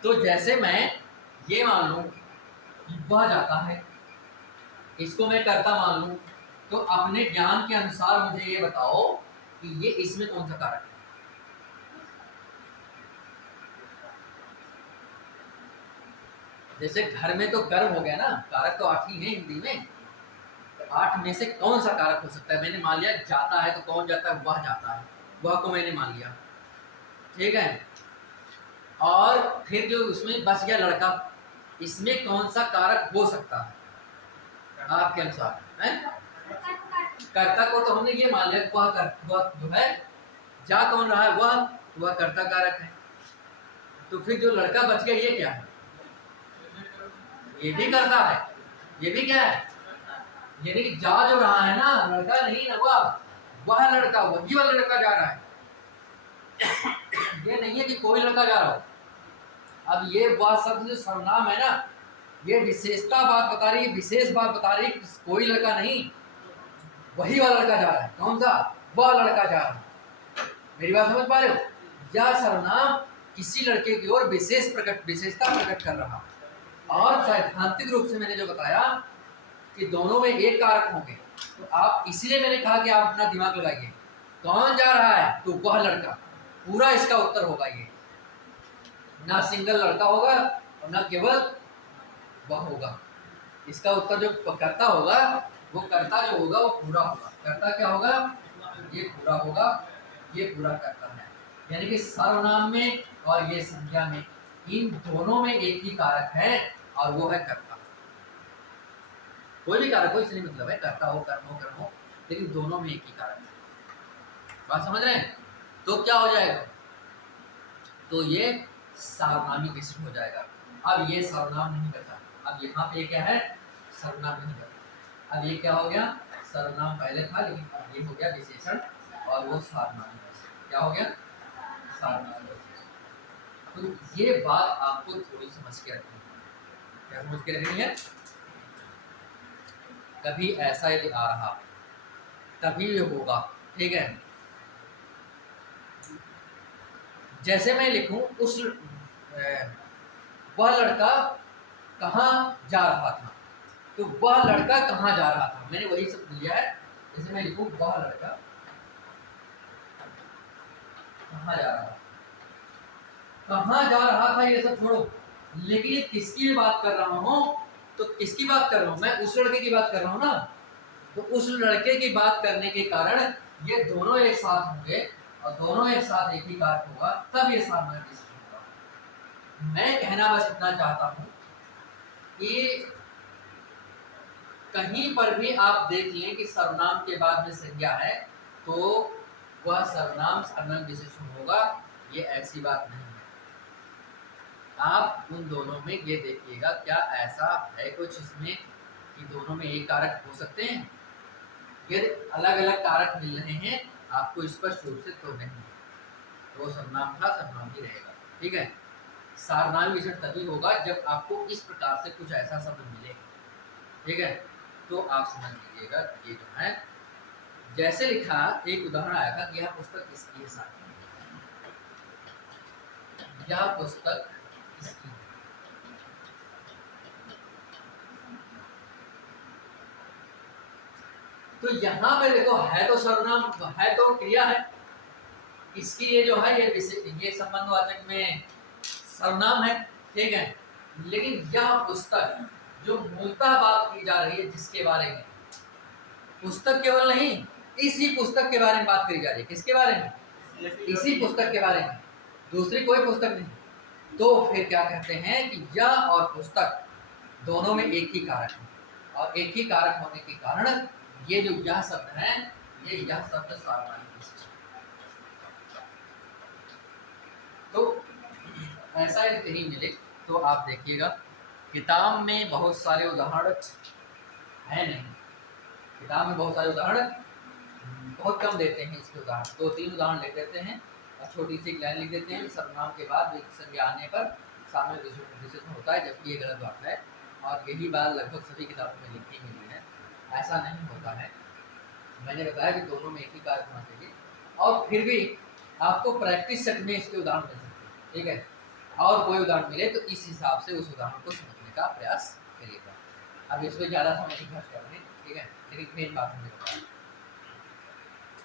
तो जैसे मैं ये मान लूं वह जाता है, इसको मैं कर्ता मान लूं, तो अपने ज्ञान के अनुसार मुझे ये बताओ कि ये इसमें कौन सा कारक है। जैसे घर में तो कर्म हो गया ना, कारक तो 8 ही है हिंदी में, तो 8 में से कौन सा कारक हो सकता है। मैंने मान लिया जाता है, तो कौन जाता है, वह जाता है, वह को मैंने मान लिया, ठीक है। और फिर जो उसमें बच गया लड़का, इसमें कौन सा कारक हो सकता है आपके अनुसार, है? कर्ता को तो हमने ये मान लिया, वह जो है जा कौन रहा है, वह कर्ता कारक है। तो फिर जो लड़का बच गया, ये क्या है, ये भी करता है, ये भी क्या है, यानी कि जा जो रहा है ना, लड़का नहीं ना, वह लड़का, वही वाला लड़का जा रहा है। ये नहीं है कि कोई लड़का जा रहा हो। अब ये वह शब्द जो सर्वनाम है ना, ये विशेषता बात बता रही है, विशेष बात बता रही है, कोई लड़का नहीं, वही वाला लड़का जा रहा है। कौन सा, वह लड़का जा रहा है। मेरी बात समझ पा रहे हो, यह सर्वनाम किसी लड़के की ओर विशेषता प्रकट कर रहा। और सैद्धांतिक रूप से मैंने जो बताया कि दोनों में एक कारक होंगे, तो आप इसीलिए मैंने कहा कि आप अपना दिमाग लगाइए, कौन जा रहा है, तो वह लड़का, पूरा इसका उत्तर होगा ये, ना सिंगल लड़का होगा और ना केवल वह होगा। इसका उत्तर जो कर्ता होगा, वो कर्ता जो होगा वो पूरा होगा। कर्ता क्या होगा, ये पूरा होगा, ये पूरा कर्ता है। यानी कि सर्वनाम में और ये संज्ञा में, इन दोनों में एक ही कारक है, और वो है कर्ता। कोई भी कारक हो, इससे नहीं मतलब है कर्ता हो, कर्म हो, लेकिन दोनों में एक ही कारक है। बात समझ रहे हैं? तो क्या हो जाएगा, तो ये सर्वनामी विशिष्ट हो जाएगा। अब ये सर्वनाम नहीं बचा, अब यहाँ पे क्या है, सर्वनाम नहीं बचा। अब ये क्या हो गया, सर्वनाम पहले था, लेकिन अब ये हो गया विशेषण, और वो सर्वनाम क्या हो गया, सर्वनाम। तो ये बात आपको थोड़ी समझ के रखनी है। क्या समझ के रखनी है, कभी ऐसा यदि आ रहा तभी ये होगा, ठीक है। जैसे मैं लिखूं उस वह लड़का कहाँ जा रहा था, तो वह लड़का कहाँ जा रहा था, मैंने वही सब लिया है। जैसे मैं लिखूं वह लड़का कहाँ जा रहा था, कहाँ जा रहा था ये सब छोड़ो, लेकिन किसकी बात कर रहा हूँ, तो किसकी बात कर रहा हूँ मैं, उस लड़के की बात कर रहा हूँ ना। तो उस लड़के की बात करने के कारण ये दोनों एक साथ होंगे, और दोनों एक साथ एक ही कारक होगा, तब ये सर्वनाम विशेषण होगा। मैं कहना बस इतना चाहता हूँ कि कहीं पर भी आप देख लें कि सर्वनाम के बाद में संज्ञा है, तो वह सर्वनाम विशेषण होगा, ये ऐसी बात नहीं है। आप उन दोनों में ये देखिएगा, क्या ऐसा है कुछ इसमें कि दोनों में एक कारक हो सकते हैं। यदि अलग अलग कारक मिल रहे हैं आपको स्पष्ट रूप से, तो नहीं, तो सर्वनाम था, सर्वनाम ही रहेगा, ठीक है। सर्वनाम विशेषण तभी होगा जब आपको इस प्रकार से कुछ ऐसा शब्द मिले, ठीक है। तो आप समझ लीजिएगा ये जो है, जैसे लिखा, एक उदाहरण आया था कि यह पुस्तक किसकी है, साथ यह पुस्तक किसकी है। तो यहाँ पे देखो, है तो सर्वनाम, है तो क्रिया है, इसकी ये जो है ये संबंधवाचक में सर्वनाम है, ठीक है। लेकिन यह पुस्तक जो मूलतः बात की जा रही है जिसके बारे में, पुस्तक केवल नहीं, इसी पुस्तक के बारे में बात करी जा रही है। किसके बारे में? इसी पुस्तक के बारे में, दूसरी कोई पुस्तक नहीं। तो फिर क्या कहते हैं कि यह और पुस्तक दोनों में एक ही कारक है, और एक ही कारक होने के कारण ये जो यह शब्द है, ये यह शब्द सार्वनामिक विशेषण। तो ऐसा यदि कहीं मिले तो आप देखिएगा, किताब में बहुत सारे उदाहरण है नहीं, किताब में बहुत सारे उदाहरण बहुत कम देते हैं। इसके उदाहरण 2-3 उदाहरण लिख देते हैं और छोटी सी एक लाइन लिख देते हैं, सर्वनाम के बाद संज्ञा आने पर सामने विशेषण होता है, जबकि ये गलत बात है। और यही बात लगभग सभी किताबों में लिखी हुई है, ऐसा नहीं होता है। मैंने बताया कि दोनों में एक ही कारक होना चाहिए, और फिर भी आपको प्रैक्टिस सेट में इसके उदाहरण मिल सकते हैं, ठीक है। और कोई उदाहरण मिले तो इस हिसाब से उस उदाहरण को समझने का प्रयास करिएगा। अब इसमें ज़्यादा समय नहीं खर्च कर रहे हैं, ठीक है, लेकिन मेन बात हमने बताया।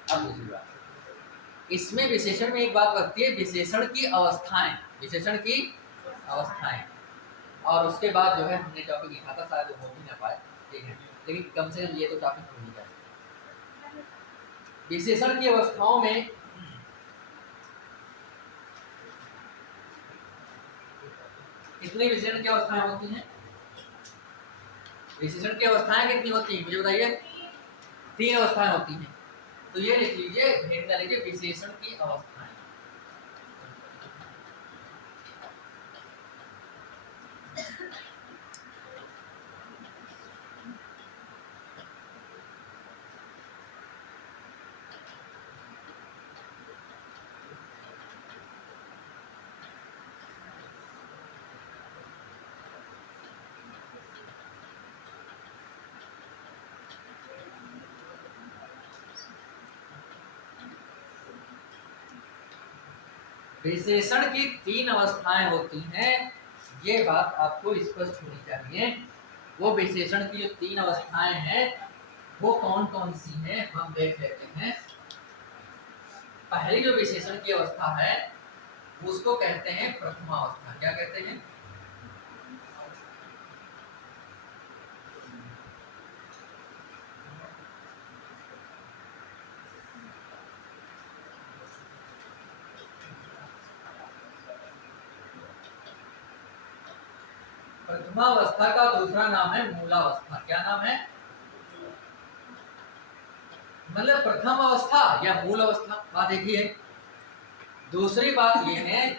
अब दूसरी बात, इसमें विशेषण में एक बात बचती है, विशेषण की अवस्थाएं, विशेषण की अवस्थाएं। और उसके बाद जो है हमने टॉपिक लिखा था, शायद वो हो भी ना पाए, ठीक है, लेकिन कम से कम ये तो टॉपिक हो ही जाए। विशेषण की अवस्थाओं में कितनी विशेषण की अवस्थाएं होती हैं? विशेषण की अवस्थाएं कितनी होती हैं मुझे बताइए? 3 अवस्थाएं होती हैं। तो ये लिख लीजिए, भेद कर लीजिए, विशेषण की अवस्थाएं। विशेषण की 3 अवस्थाएं होती हैं, ये बात आपको स्पष्ट होनी चाहिए। वो विशेषण की जो 3 अवस्थाएं हैं वो कौन कौन सी हैं, हम देख लेते हैं। पहली जो विशेषण की अवस्था है उसको कहते हैं प्रथमावस्था। क्या कहते हैं? प्रथमावस्था का दूसरा नाम है मूलावस्था। क्या नाम है? मतलब प्रथम अवस्था या मूल अवस्था, बात एक ही है। दूसरी बात यह है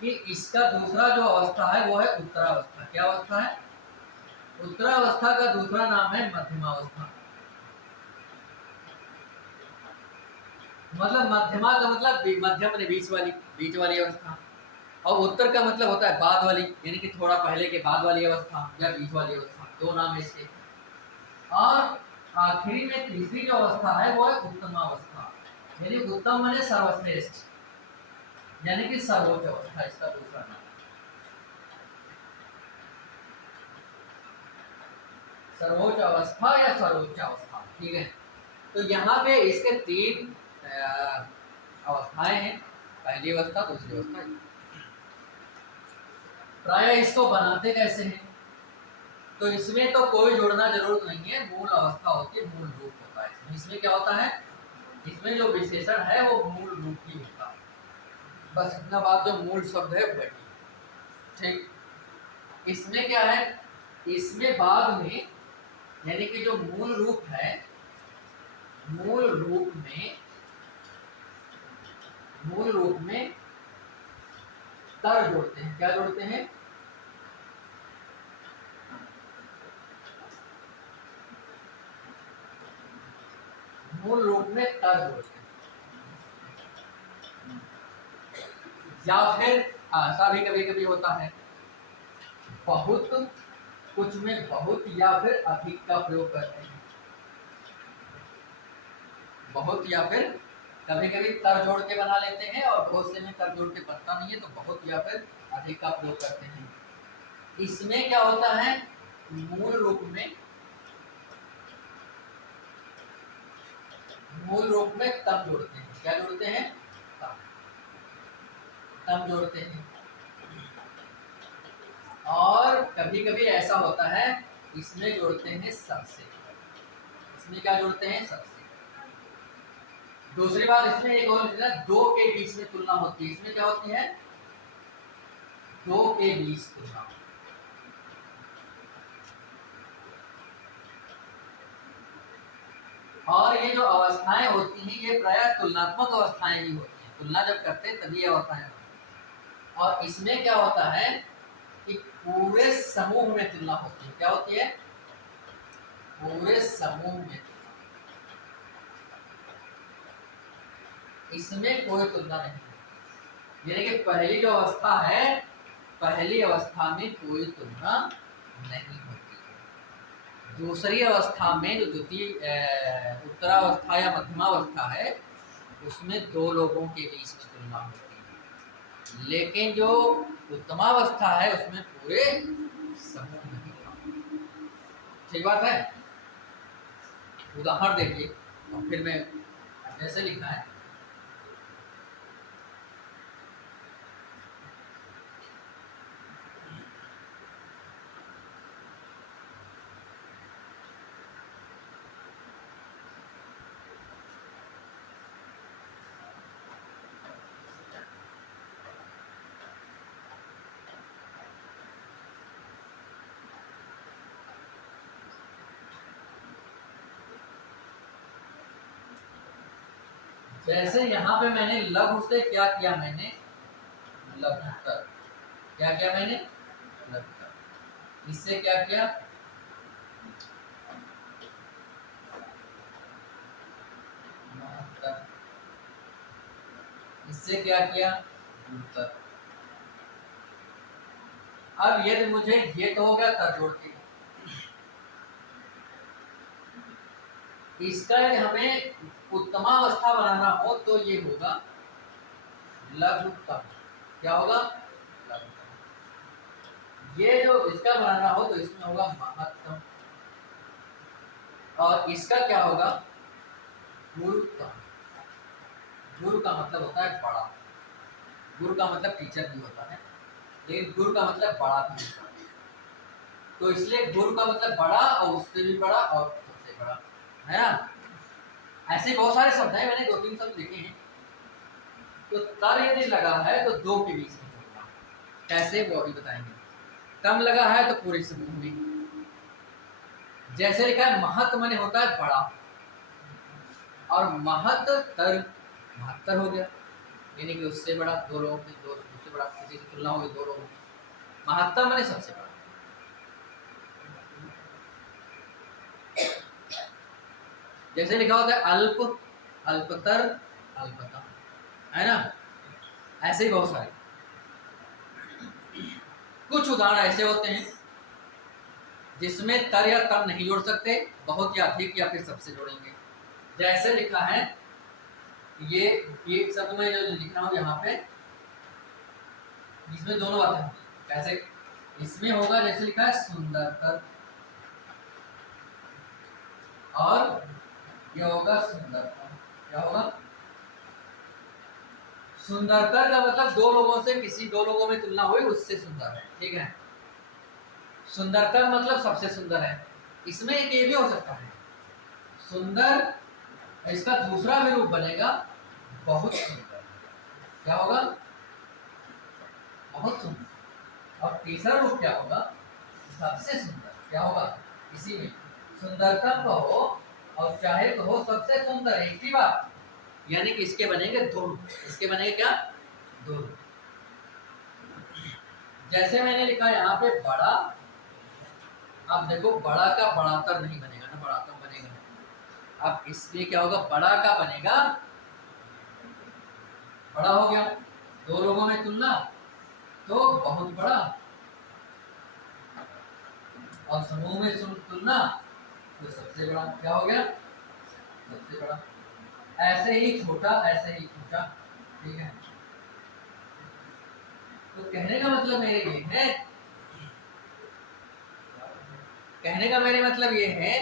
कि इसका दूसरा जो अवस्था है वो है उत्तरावस्था। क्या अवस्था है? उत्तरावस्था का दूसरा नाम है मध्यमावस्था। मतलब मध्यमा का मतलब मध्यम ने बीच वाली अवस्था, और उत्तर का मतलब होता है बाद वाली, यानी कि थोड़ा पहले के बाद वाली अवस्था या बीच वाली अवस्था, 2 नाम है इसके। और आखिरी में तीसरी जो अवस्था है वो है उत्तमावस्था, यानी उत्तम माने सर्वश्रेष्ठ, यानी कि सर्वोच्च अवस्था इसका दूसरा नाम। सर्वोच्च अवस्था या सर्वोच्च अवस्था, ठीक है। तो यहाँ पे इसके 3 अवस्थाएं हैं, पहली अवस्था, दूसरी अवस्था। प्राय इसको बनाते कैसे हैं? तो इसमें तो कोई जोड़ना जरूरत नहीं है, मूल अवस्था होती है, मूल रूप होता है। इसमें क्या होता है? इसमें जो विशेषण है वो मूल रूप ही होता है, बस इतना बात, जो मूल शब्द है वही, ठीक। इसमें क्या है, इसमें बाद में, यानी कि जो मूल रूप है, मूल रूप में तर जोड़ते हैं। क्या जोड़ते हैं? मूल रूप में तर जोड़ते हैं। या फिर ऐसा भी कभी कभी होता है, बहुत, कुछ में बहुत या फिर अधिक का प्रयोग करते हैं। बहुत या फिर कभी कभी तर जोड़ के बना लेते हैं, और बहुत से में तर जोड़ के बनता नहीं है, तो बहुत या फिर अधिक का प्रयोग करते हैं। इसमें क्या होता है, मूल रूप में तम जोड़ते हैं। क्या जोड़ते हैं? तम जोड़ते हैं। और कभी कभी ऐसा होता है, इसमें जोड़ते हैं सबसे। इसमें क्या जोड़ते हैं? सबसे। दूसरी बात इसमें एक और है, दो के बीच में तुलना होती है। इसमें क्या होती है? दो के बीच तुलना। और ये जो अवस्थाएं होती हैं ये प्रायः तुलनात्मक अवस्थाएं ही होती हैं। तुलना जब करते हैं तभी अवस्थाएं होती हैं। और इसमें क्या होता है कि पूरे समूह में तुलना होती है। क्या होती है? पूरे समूह में। इसमें कोई तुलना नहीं, यानी कि पहली जो अवस्था है, पहली अवस्था में कोई तुलना नहीं होती है। दूसरी अवस्था में जो द्वितीय उत्तरावस्था या मध्यमावस्था है, उसमें दो लोगों के बीच में तुलना होती है। लेकिन जो उत्तमावस्था है उसमें पूरे समूह में तुलना। ठीक बात है? उदाहरण देखिए और फिर मैं जैसे लिखा है, जैसे यहाँ पे मैंने लघु से क्या किया? मैंने लघुत्तर। क्या किया मैंने? लघुत्तर। इससे क्या किया? महत्तर। इससे क्या किया? गुरुत्तर। अब यदि मुझे ये तो हो गया तर जोड़ के, इसका यदि हमें उत्तमावस्था बनाना हो तो ये होगा लघुत्तम। क्या होगा? लघुत्तम। ये जो इसका बनाना हो तो इसमें होगा महत्तम। और इसका क्या होगा? गुरुत्तम। गुरु का मतलब होता है बड़ा। गुरु का मतलब टीचर भी होता है, लेकिन गुरु का मतलब बड़ा भी होता है। तो इसलिए गुरु का मतलब बड़ा और उससे भी बड़ा और सबसे बड़ा, है ना? ऐसे बहुत सारे शब्द हैं, मैंने 2-3 शब्द लिखे हैं। तो तर यदि लगा है तो दो के बीच में होगा। कैसे वो अभी बताएंगे। कम लगा है तो पूरे समूह में। जैसे लिखा है महत माने होता है बड़ा, और महत तर महत्तर हो गया, यानी कि उससे बड़ा। दो लोगों में दो उससे बड़ा किसी से तुलना होगी दो लोगों में। महत्तर माने सबसे बड़ा। जैसे लिखा होता है अल्प, अल्पतर, अल्पतम, है ना? ऐसे ही बहुत सारे कुछ उदाहरण ऐसे होते हैं जिसमें तर या तम नहीं जोड़ सकते, बहुत या अधिक या फिर सबसे जोड़ेंगे। जैसे लिखा है ये शब्द में जो लिख रहा हूं यहाँ पे, जिसमें दोनों बातें होंगी। कैसे? इसमें होगा जैसे लिखा है सुंदरतर, और यह होगा सुंदरतम। क्या होगा? सुंदरतर का मतलब दो लोगों से, किसी दो लोगों में तुलना हुई उससे सुंदर है। ठीक है? सुंदरतर मतलब सबसे सुंदर है। इसमें एक ये भी हो सकता है सुंदर, इसका दूसरा भी रूप बनेगा बहुत सुंदर। क्या होगा? बहुत सुंदर। और तीसरा रूप क्या होगा? सबसे सुंदर। क्या होगा? इसी में सुंदरतम कहो और चाहे कहो सबसे सुंदर, एक ही बात। यानी कि इसके बनेंगे दो रूप। इसके बनेंगे क्या? दो रूप। जैसे मैंने लिखा यहाँ पे बड़ा, अब देखो बड़ा का बड़ातर नहीं बनेगा ना, बड़ातर बनेगा। अब इसलिए क्या होगा? बड़ा का बनेगा बड़ा हो गया, दो लोगों में तुलना तो बहुत बड़ा, और समूह में तुलना तो सबसे बड़ा। क्या हो गया? सबसे बड़ा। ऐसे ही छोटा, ऐसे ही छोटा। ठीक है? तो कहने का मतलब मेरे ये है, कहने का मेरे मतलब ये है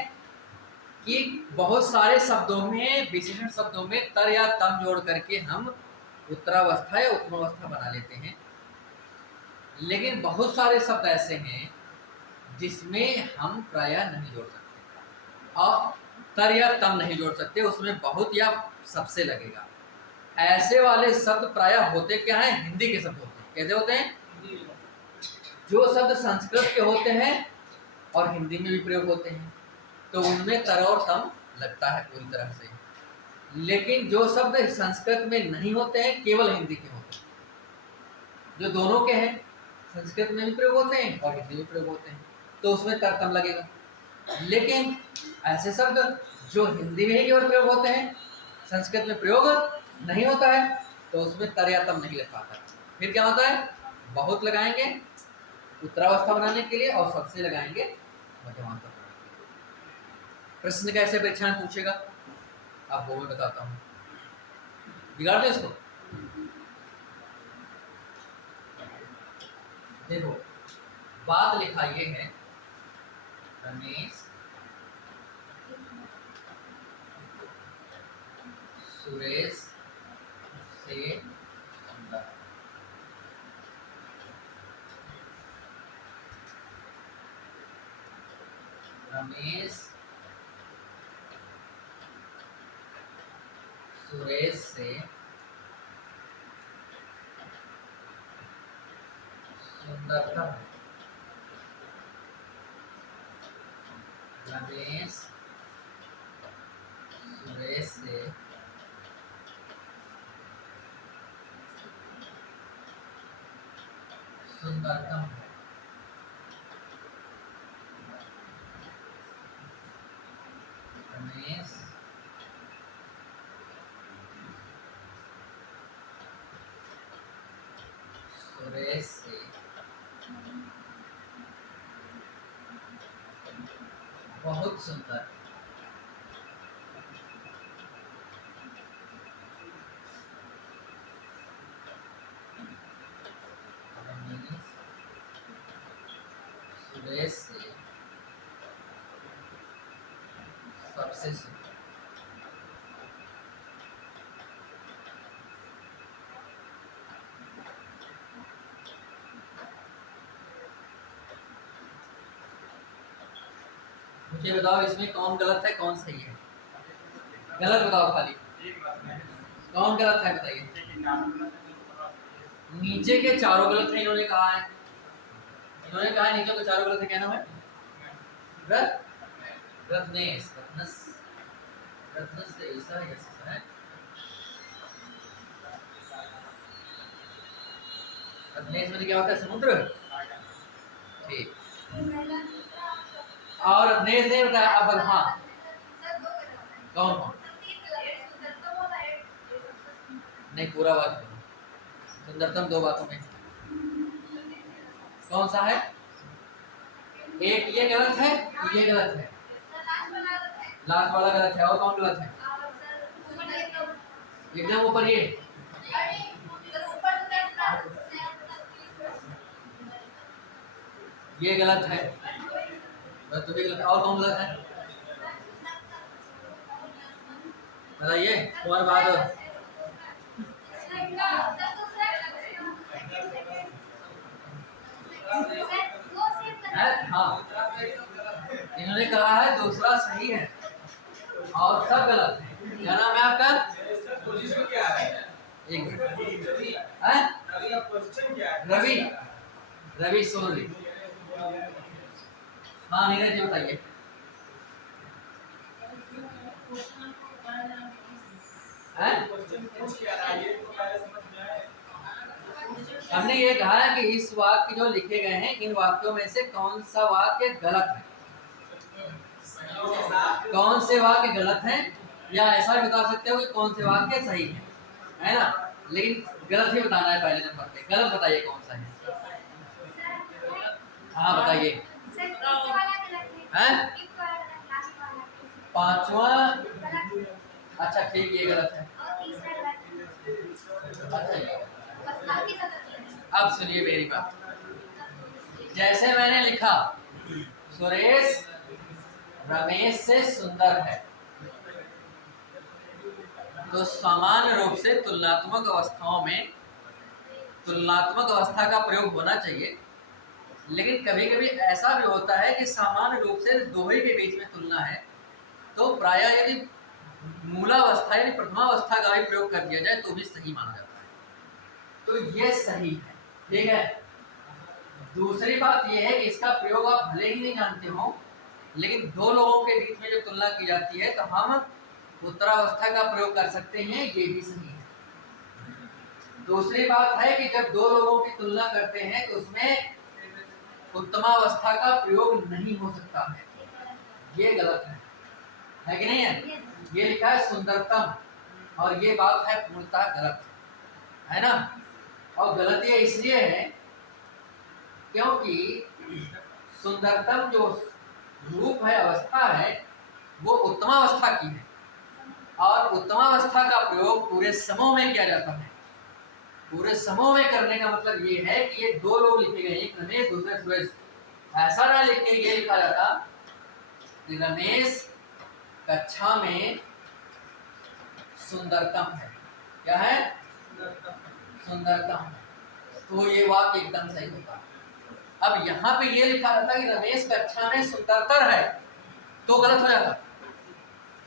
कि बहुत सारे शब्दों में, विशेषण शब्दों में तर या तम जोड़ करके हम उत्तरावस्था या उत्तमावस्था बना लेते हैं। लेकिन बहुत सारे शब्द ऐसे हैं जिसमें हम प्रायः नहीं जोड़ सकते और तर या तम नहीं जोड़ सकते, उसमें बहुत या सबसे लगेगा। ऐसे वाले शब्द प्रायः होते क्या हैं? हिंदी के शब्द होते हैं। कैसे होते हैं? जो शब्द संस्कृत के होते हैं और हिंदी में भी प्रयोग होते हैं तो उनमें तर और तम लगता है पूरी तरह से। लेकिन जो शब्द संस्कृत में नहीं होते हैं, केवल हिंदी के होते हैं, जो दोनों के हैं, संस्कृत में भी प्रयोग होते हैं और हिंदी में प्रयोग होते हैं, तो उसमें तर तम लगेगा। लेकिन ऐसे शब्द जो हिंदी में ही केवल प्रयोग होते हैं, संस्कृत में प्रयोग नहीं होता है, तो उसमें तर या तम नहीं लग पाता। फिर क्या होता है? बहुत लगाएंगे उत्तरावस्था बनाने के लिए और सबसे लगाएंगे मध्यमावस्था बनाने के लिए। प्रश्न कैसे परीक्षा में पूछेगा आप वो मैं बताता हूँ। बिगाड़ दो इसको। देखो बात लिखा ये है, रमेश सुरेश से सुंदर। रमेश सुरेश से सुंदरतम। रमेश सुरेश से सुंदरतम है। रमेश सुरेश से बहुत सुंदर। रमेश सुरेश से सबसे सुंदर। मुझे बताओ इसमें कौन गलत है कौन सही है? गलत बताओ खाली, कौन गलत है बताइए। नीचे के चारों गलत है, इन्होंने कहा है, इन्होंने कहा है नीचे के चारों गलत है। क्या नाम है? रत्नेश। रत्नस, रत्नस से ऐसा है, ऐसा है। रत्नेश में क्या होता है? समुद्र। ठीक। और रत्नेश ने बताया। अब हाँ, कौन कौन? नहीं पूरा बात करो। सुंदरतम दो बातों में कौन सा है? एक ये गलत है, ये गलत है, लास्ट वाला गलत है। और कौन गलत है? एकदम ऊपर ये गलत है, बस तो भी गलत है। और कौन गलत है बताइए? तुम्हारे बाद हाँ, इन्होंने कहा है दूसरा सही है और सब गलत है। क्या नाम है आपका? एक मिनट। रवि, रवि सोनी। हाँ नीरज जी बताइए। हमने ये कहा है कि इस वाक्य जो लिखे गए हैं, इन वाक्यों में से कौन सा वाक्य गलत है, कौन से वाक्य गलत हैं, या ऐसा भी बता सकते हो कि कौन से वाक्य सही है ना? लेकिन गलत ही बताना है पहले नंबर पे। गलत बताइए कौन सा है। हाँ बताइए। पांचवा, अच्छा ठीक, ये गलत है। अच्छा अब सुनिए मेरी बात। जैसे मैंने लिखा सुरेश रमेश से सुंदर है, तो सामान्य रूप से तुलनात्मक अवस्थाओं में तुलनात्मक अवस्था का प्रयोग होना चाहिए। लेकिन कभी कभी ऐसा भी होता है कि सामान्य रूप से दोहे के बीच में तुलना है, तो प्रायः यदि मूलावस्था यानी प्रथमावस्था का भी प्रयोग कर दिया जाए तो भी सही माना जाता है, तो ये सही है। ठीक है। दूसरी बात यह है कि इसका प्रयोग आप भले ही नहीं जानते हो, लेकिन दो लोगों के बीच में जब तुलना की जाती है तो हम उत्तरावस्था का प्रयोग कर सकते हैं, ये भी सही है। दूसरी बात है कि जब दो लोगों की तुलना करते हैं तो उसमें उत्तमावस्था का प्रयोग नहीं हो सकता है, ये गलत है कि नहीं है? ये लिखा है सुंदरतम, और ये बात है पूर्णतः गलत है ना। और गलत ये इसलिए है क्योंकि सुंदरतम जो रूप है, अवस्था है, वो उत्तमावस्था की है, और उत्तमावस्था का प्रयोग पूरे समूह में किया जाता है। पूरे समूह में करने का मतलब ये है कि ये दो लोग लिखे गए, एक रमेश दूसरे सुरेश। ऐसा ना लिख के ये लिखा जाता कि रमेश कक्षा में सुंदरतम है। क्या है? सुंदरतम। तो ये वाक्य एकदम सही होता। अब यहाँ पे ये लिखा रहता कि रमेश कक्षा में सुंदरतर है, तो गलत हो जाता,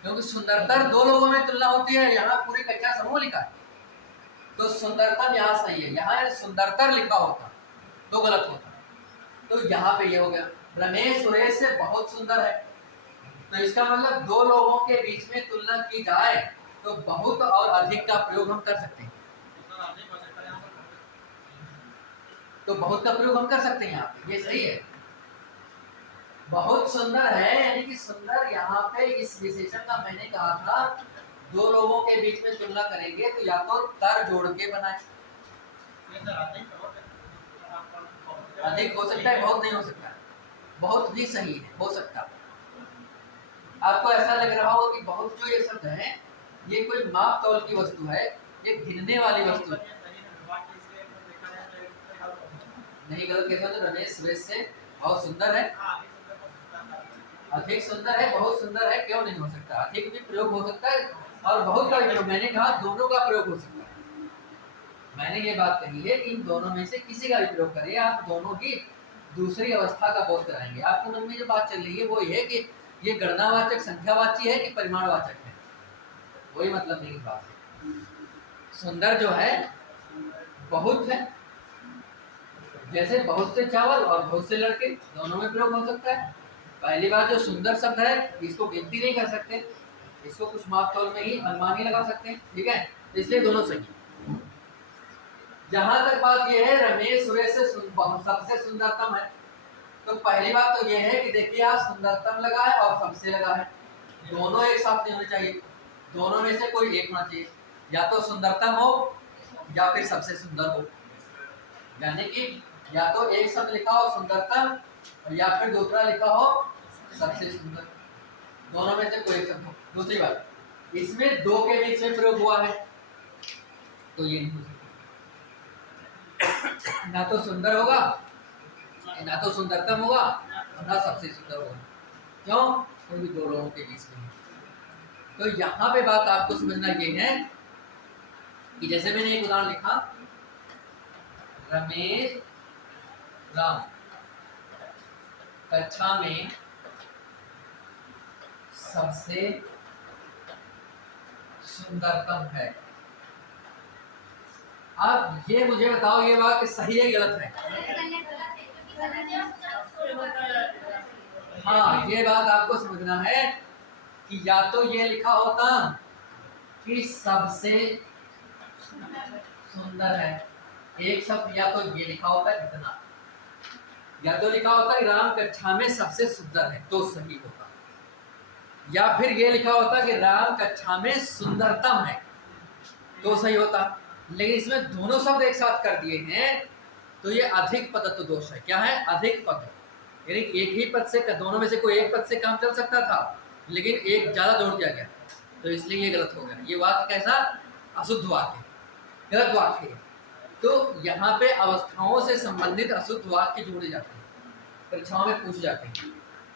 क्योंकि सुंदरतर दो लोगों में तुलना होती है, यहाँ पूरी कक्षा समूह लिखा है, तो सुंदरतम यहाँ सही है। यहाँ सुंदरतर लिखा होता तो गलत होता। तो यहाँ पे ये हो गया रमेश सुरेश से बहुत सुंदर है, तो इसका मतलब दो लोगों के बीच में तुलना की जाए तो बहुत और अधिक का प्रयोग हम कर सकते हैं। तो बहुत का प्रयोग हम कर सकते हैं यहाँ पे, ये सही है। बहुत सुंदर है यानी कि सुंदर, यहाँ पे इस विशेषण का मैंने कहा था दो लोगों के बीच में तुलना करेंगे तो या तो तर जोड़ के बनाए, अधिक हो सकता है, बहुत नहीं हो सकता। बहुत भी सही है, हो सकता। आपको ऐसा लग रहा हो कि बहुत जो ये शब्द है ये कोई माप तौल की वस्तु है, ये गिनने वाली वस्तु है। नहीं, गलत कैसा? तो रमेश सुरेश से बहुत सुंदर है, अधिक सुंदर है, बहुत सुंदर है, क्यों नहीं हो सकता? अधिक भी प्रयोग हो सकता है और बहुत का भी प्रयोग, मैंने कहा दोनों का प्रयोग हो सकता है। मैंने ये बात कही है कि इन दोनों में से किसी का भी प्रयोग करिए, आप दोनों की दूसरी अवस्था का बोध कराएंगे। आपको मन में जो बात चल रही है वो ये है कि ये गणनावाचक संख्यावाची है कि परिमाणवाचक है, कोई मतलब नहीं बात है। सुंदर जो है बहुत है, जैसे बहुत से चावल और बहुत से लड़के, दोनों में प्रयोग हो सकता है। पहली बात जो सुंदर शब्द है इसको गिनती नहीं कर सकते, इसको कुछ माप तौल में ही अनुमान ही लगा सकते हैं, ठीक है, इसलिए दोनों सही। जहां तक बात यह है रमेश सुरेश से सबसे सुंदरतम है, तो पहली बात तो यह है कि देखिए यहाँ सुंदरतम लगा है और सबसे लगा है, दोनों एक साथ नहीं होने चाहिए, दोनों में से कोई एक होना चाहिए, या तो सुंदरतम हो या फिर सबसे सुंदर हो, यानी कि या तो एक शब्द लिखा हो सुंदरतम या फिर दूसरा लिखा हो सबसे सुंदर, दोनों में से कोई एक शब्द हो। दूसरी बात, इसमें दो के बीच में प्रयोग हुआ है तो ये नहीं हो सकता, ना तो सुंदर होगा, ना तो सुंदरतम होगा, ना सबसे सुंदर होगा। क्यों? क्योंकि दो लोगों के बीच में। तो यहाँ पे बात आपको समझना ये है कि जैसे मैंने एक उदाहरण लिखा, रमेश राम कक्षा में सबसे सुंदरतम है। अब ये मुझे बताओ ये बात सही है गलत है? हाँ, ये बात आपको समझना है कि या तो ये लिखा होता कि सबसे सुंदर है, एक शब्द, या तो ये लिखा होता है इतना, या तो लिखा होता कि राम कक्षा में सबसे सुंदर है तो सही होता, या फिर ये लिखा होता कि राम कक्षा में सुंदरतम है तो सही होता। लेकिन इसमें दोनों शब्द एक साथ कर दिए हैं तो ये अधिक पदत्व दोष है। क्या है? अधिक पद, यानी एक ही पद से, दोनों में से कोई एक पद से काम चल सकता था लेकिन एक ज्यादा जोड़ दिया गया, तो इसलिए ये गलत हो गया। ये वाक्य कैसा? अशुद्ध वाक्य, गलत वाक्य है। तो यहाँ पे अवस्थाओं से संबंधित अशुद्ध वाक्य जोड़े जाते हैं, परीक्षाओं में पूछे जाते हैं,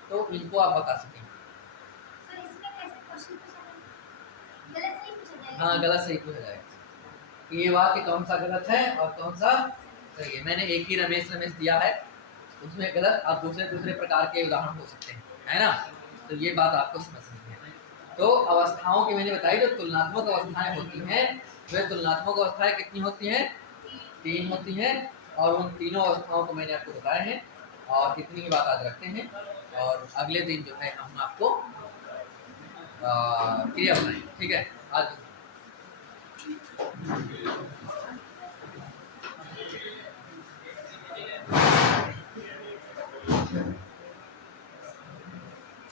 तो इनको आप बता सकें। हाँ, गलत सही पूछा जाएगा, ये वाक्य कौन सा गलत है और कौन सा सही है। मैंने एक ही रमेश रमेश दिया है, उसमें गलत आप दूसरे दूसरे प्रकार के उदाहरण हो सकते हैं, है ना। तो ये बात आपको समझनी है। तो अवस्थाओं की मैंने बताई, जो तुलनात्मक अवस्थाएं होती हैं, वे तुलनात्मक अवस्थाएं कितनी होती हैं? 3 होती हैं। और उन तीनों अवस्थाओं को मैंने आपको बताया है, और इतनी ही बात आज रखते हैं। और अगले दिन जो है हम आपको क्रिया बनाएंगे, ठीक है। आज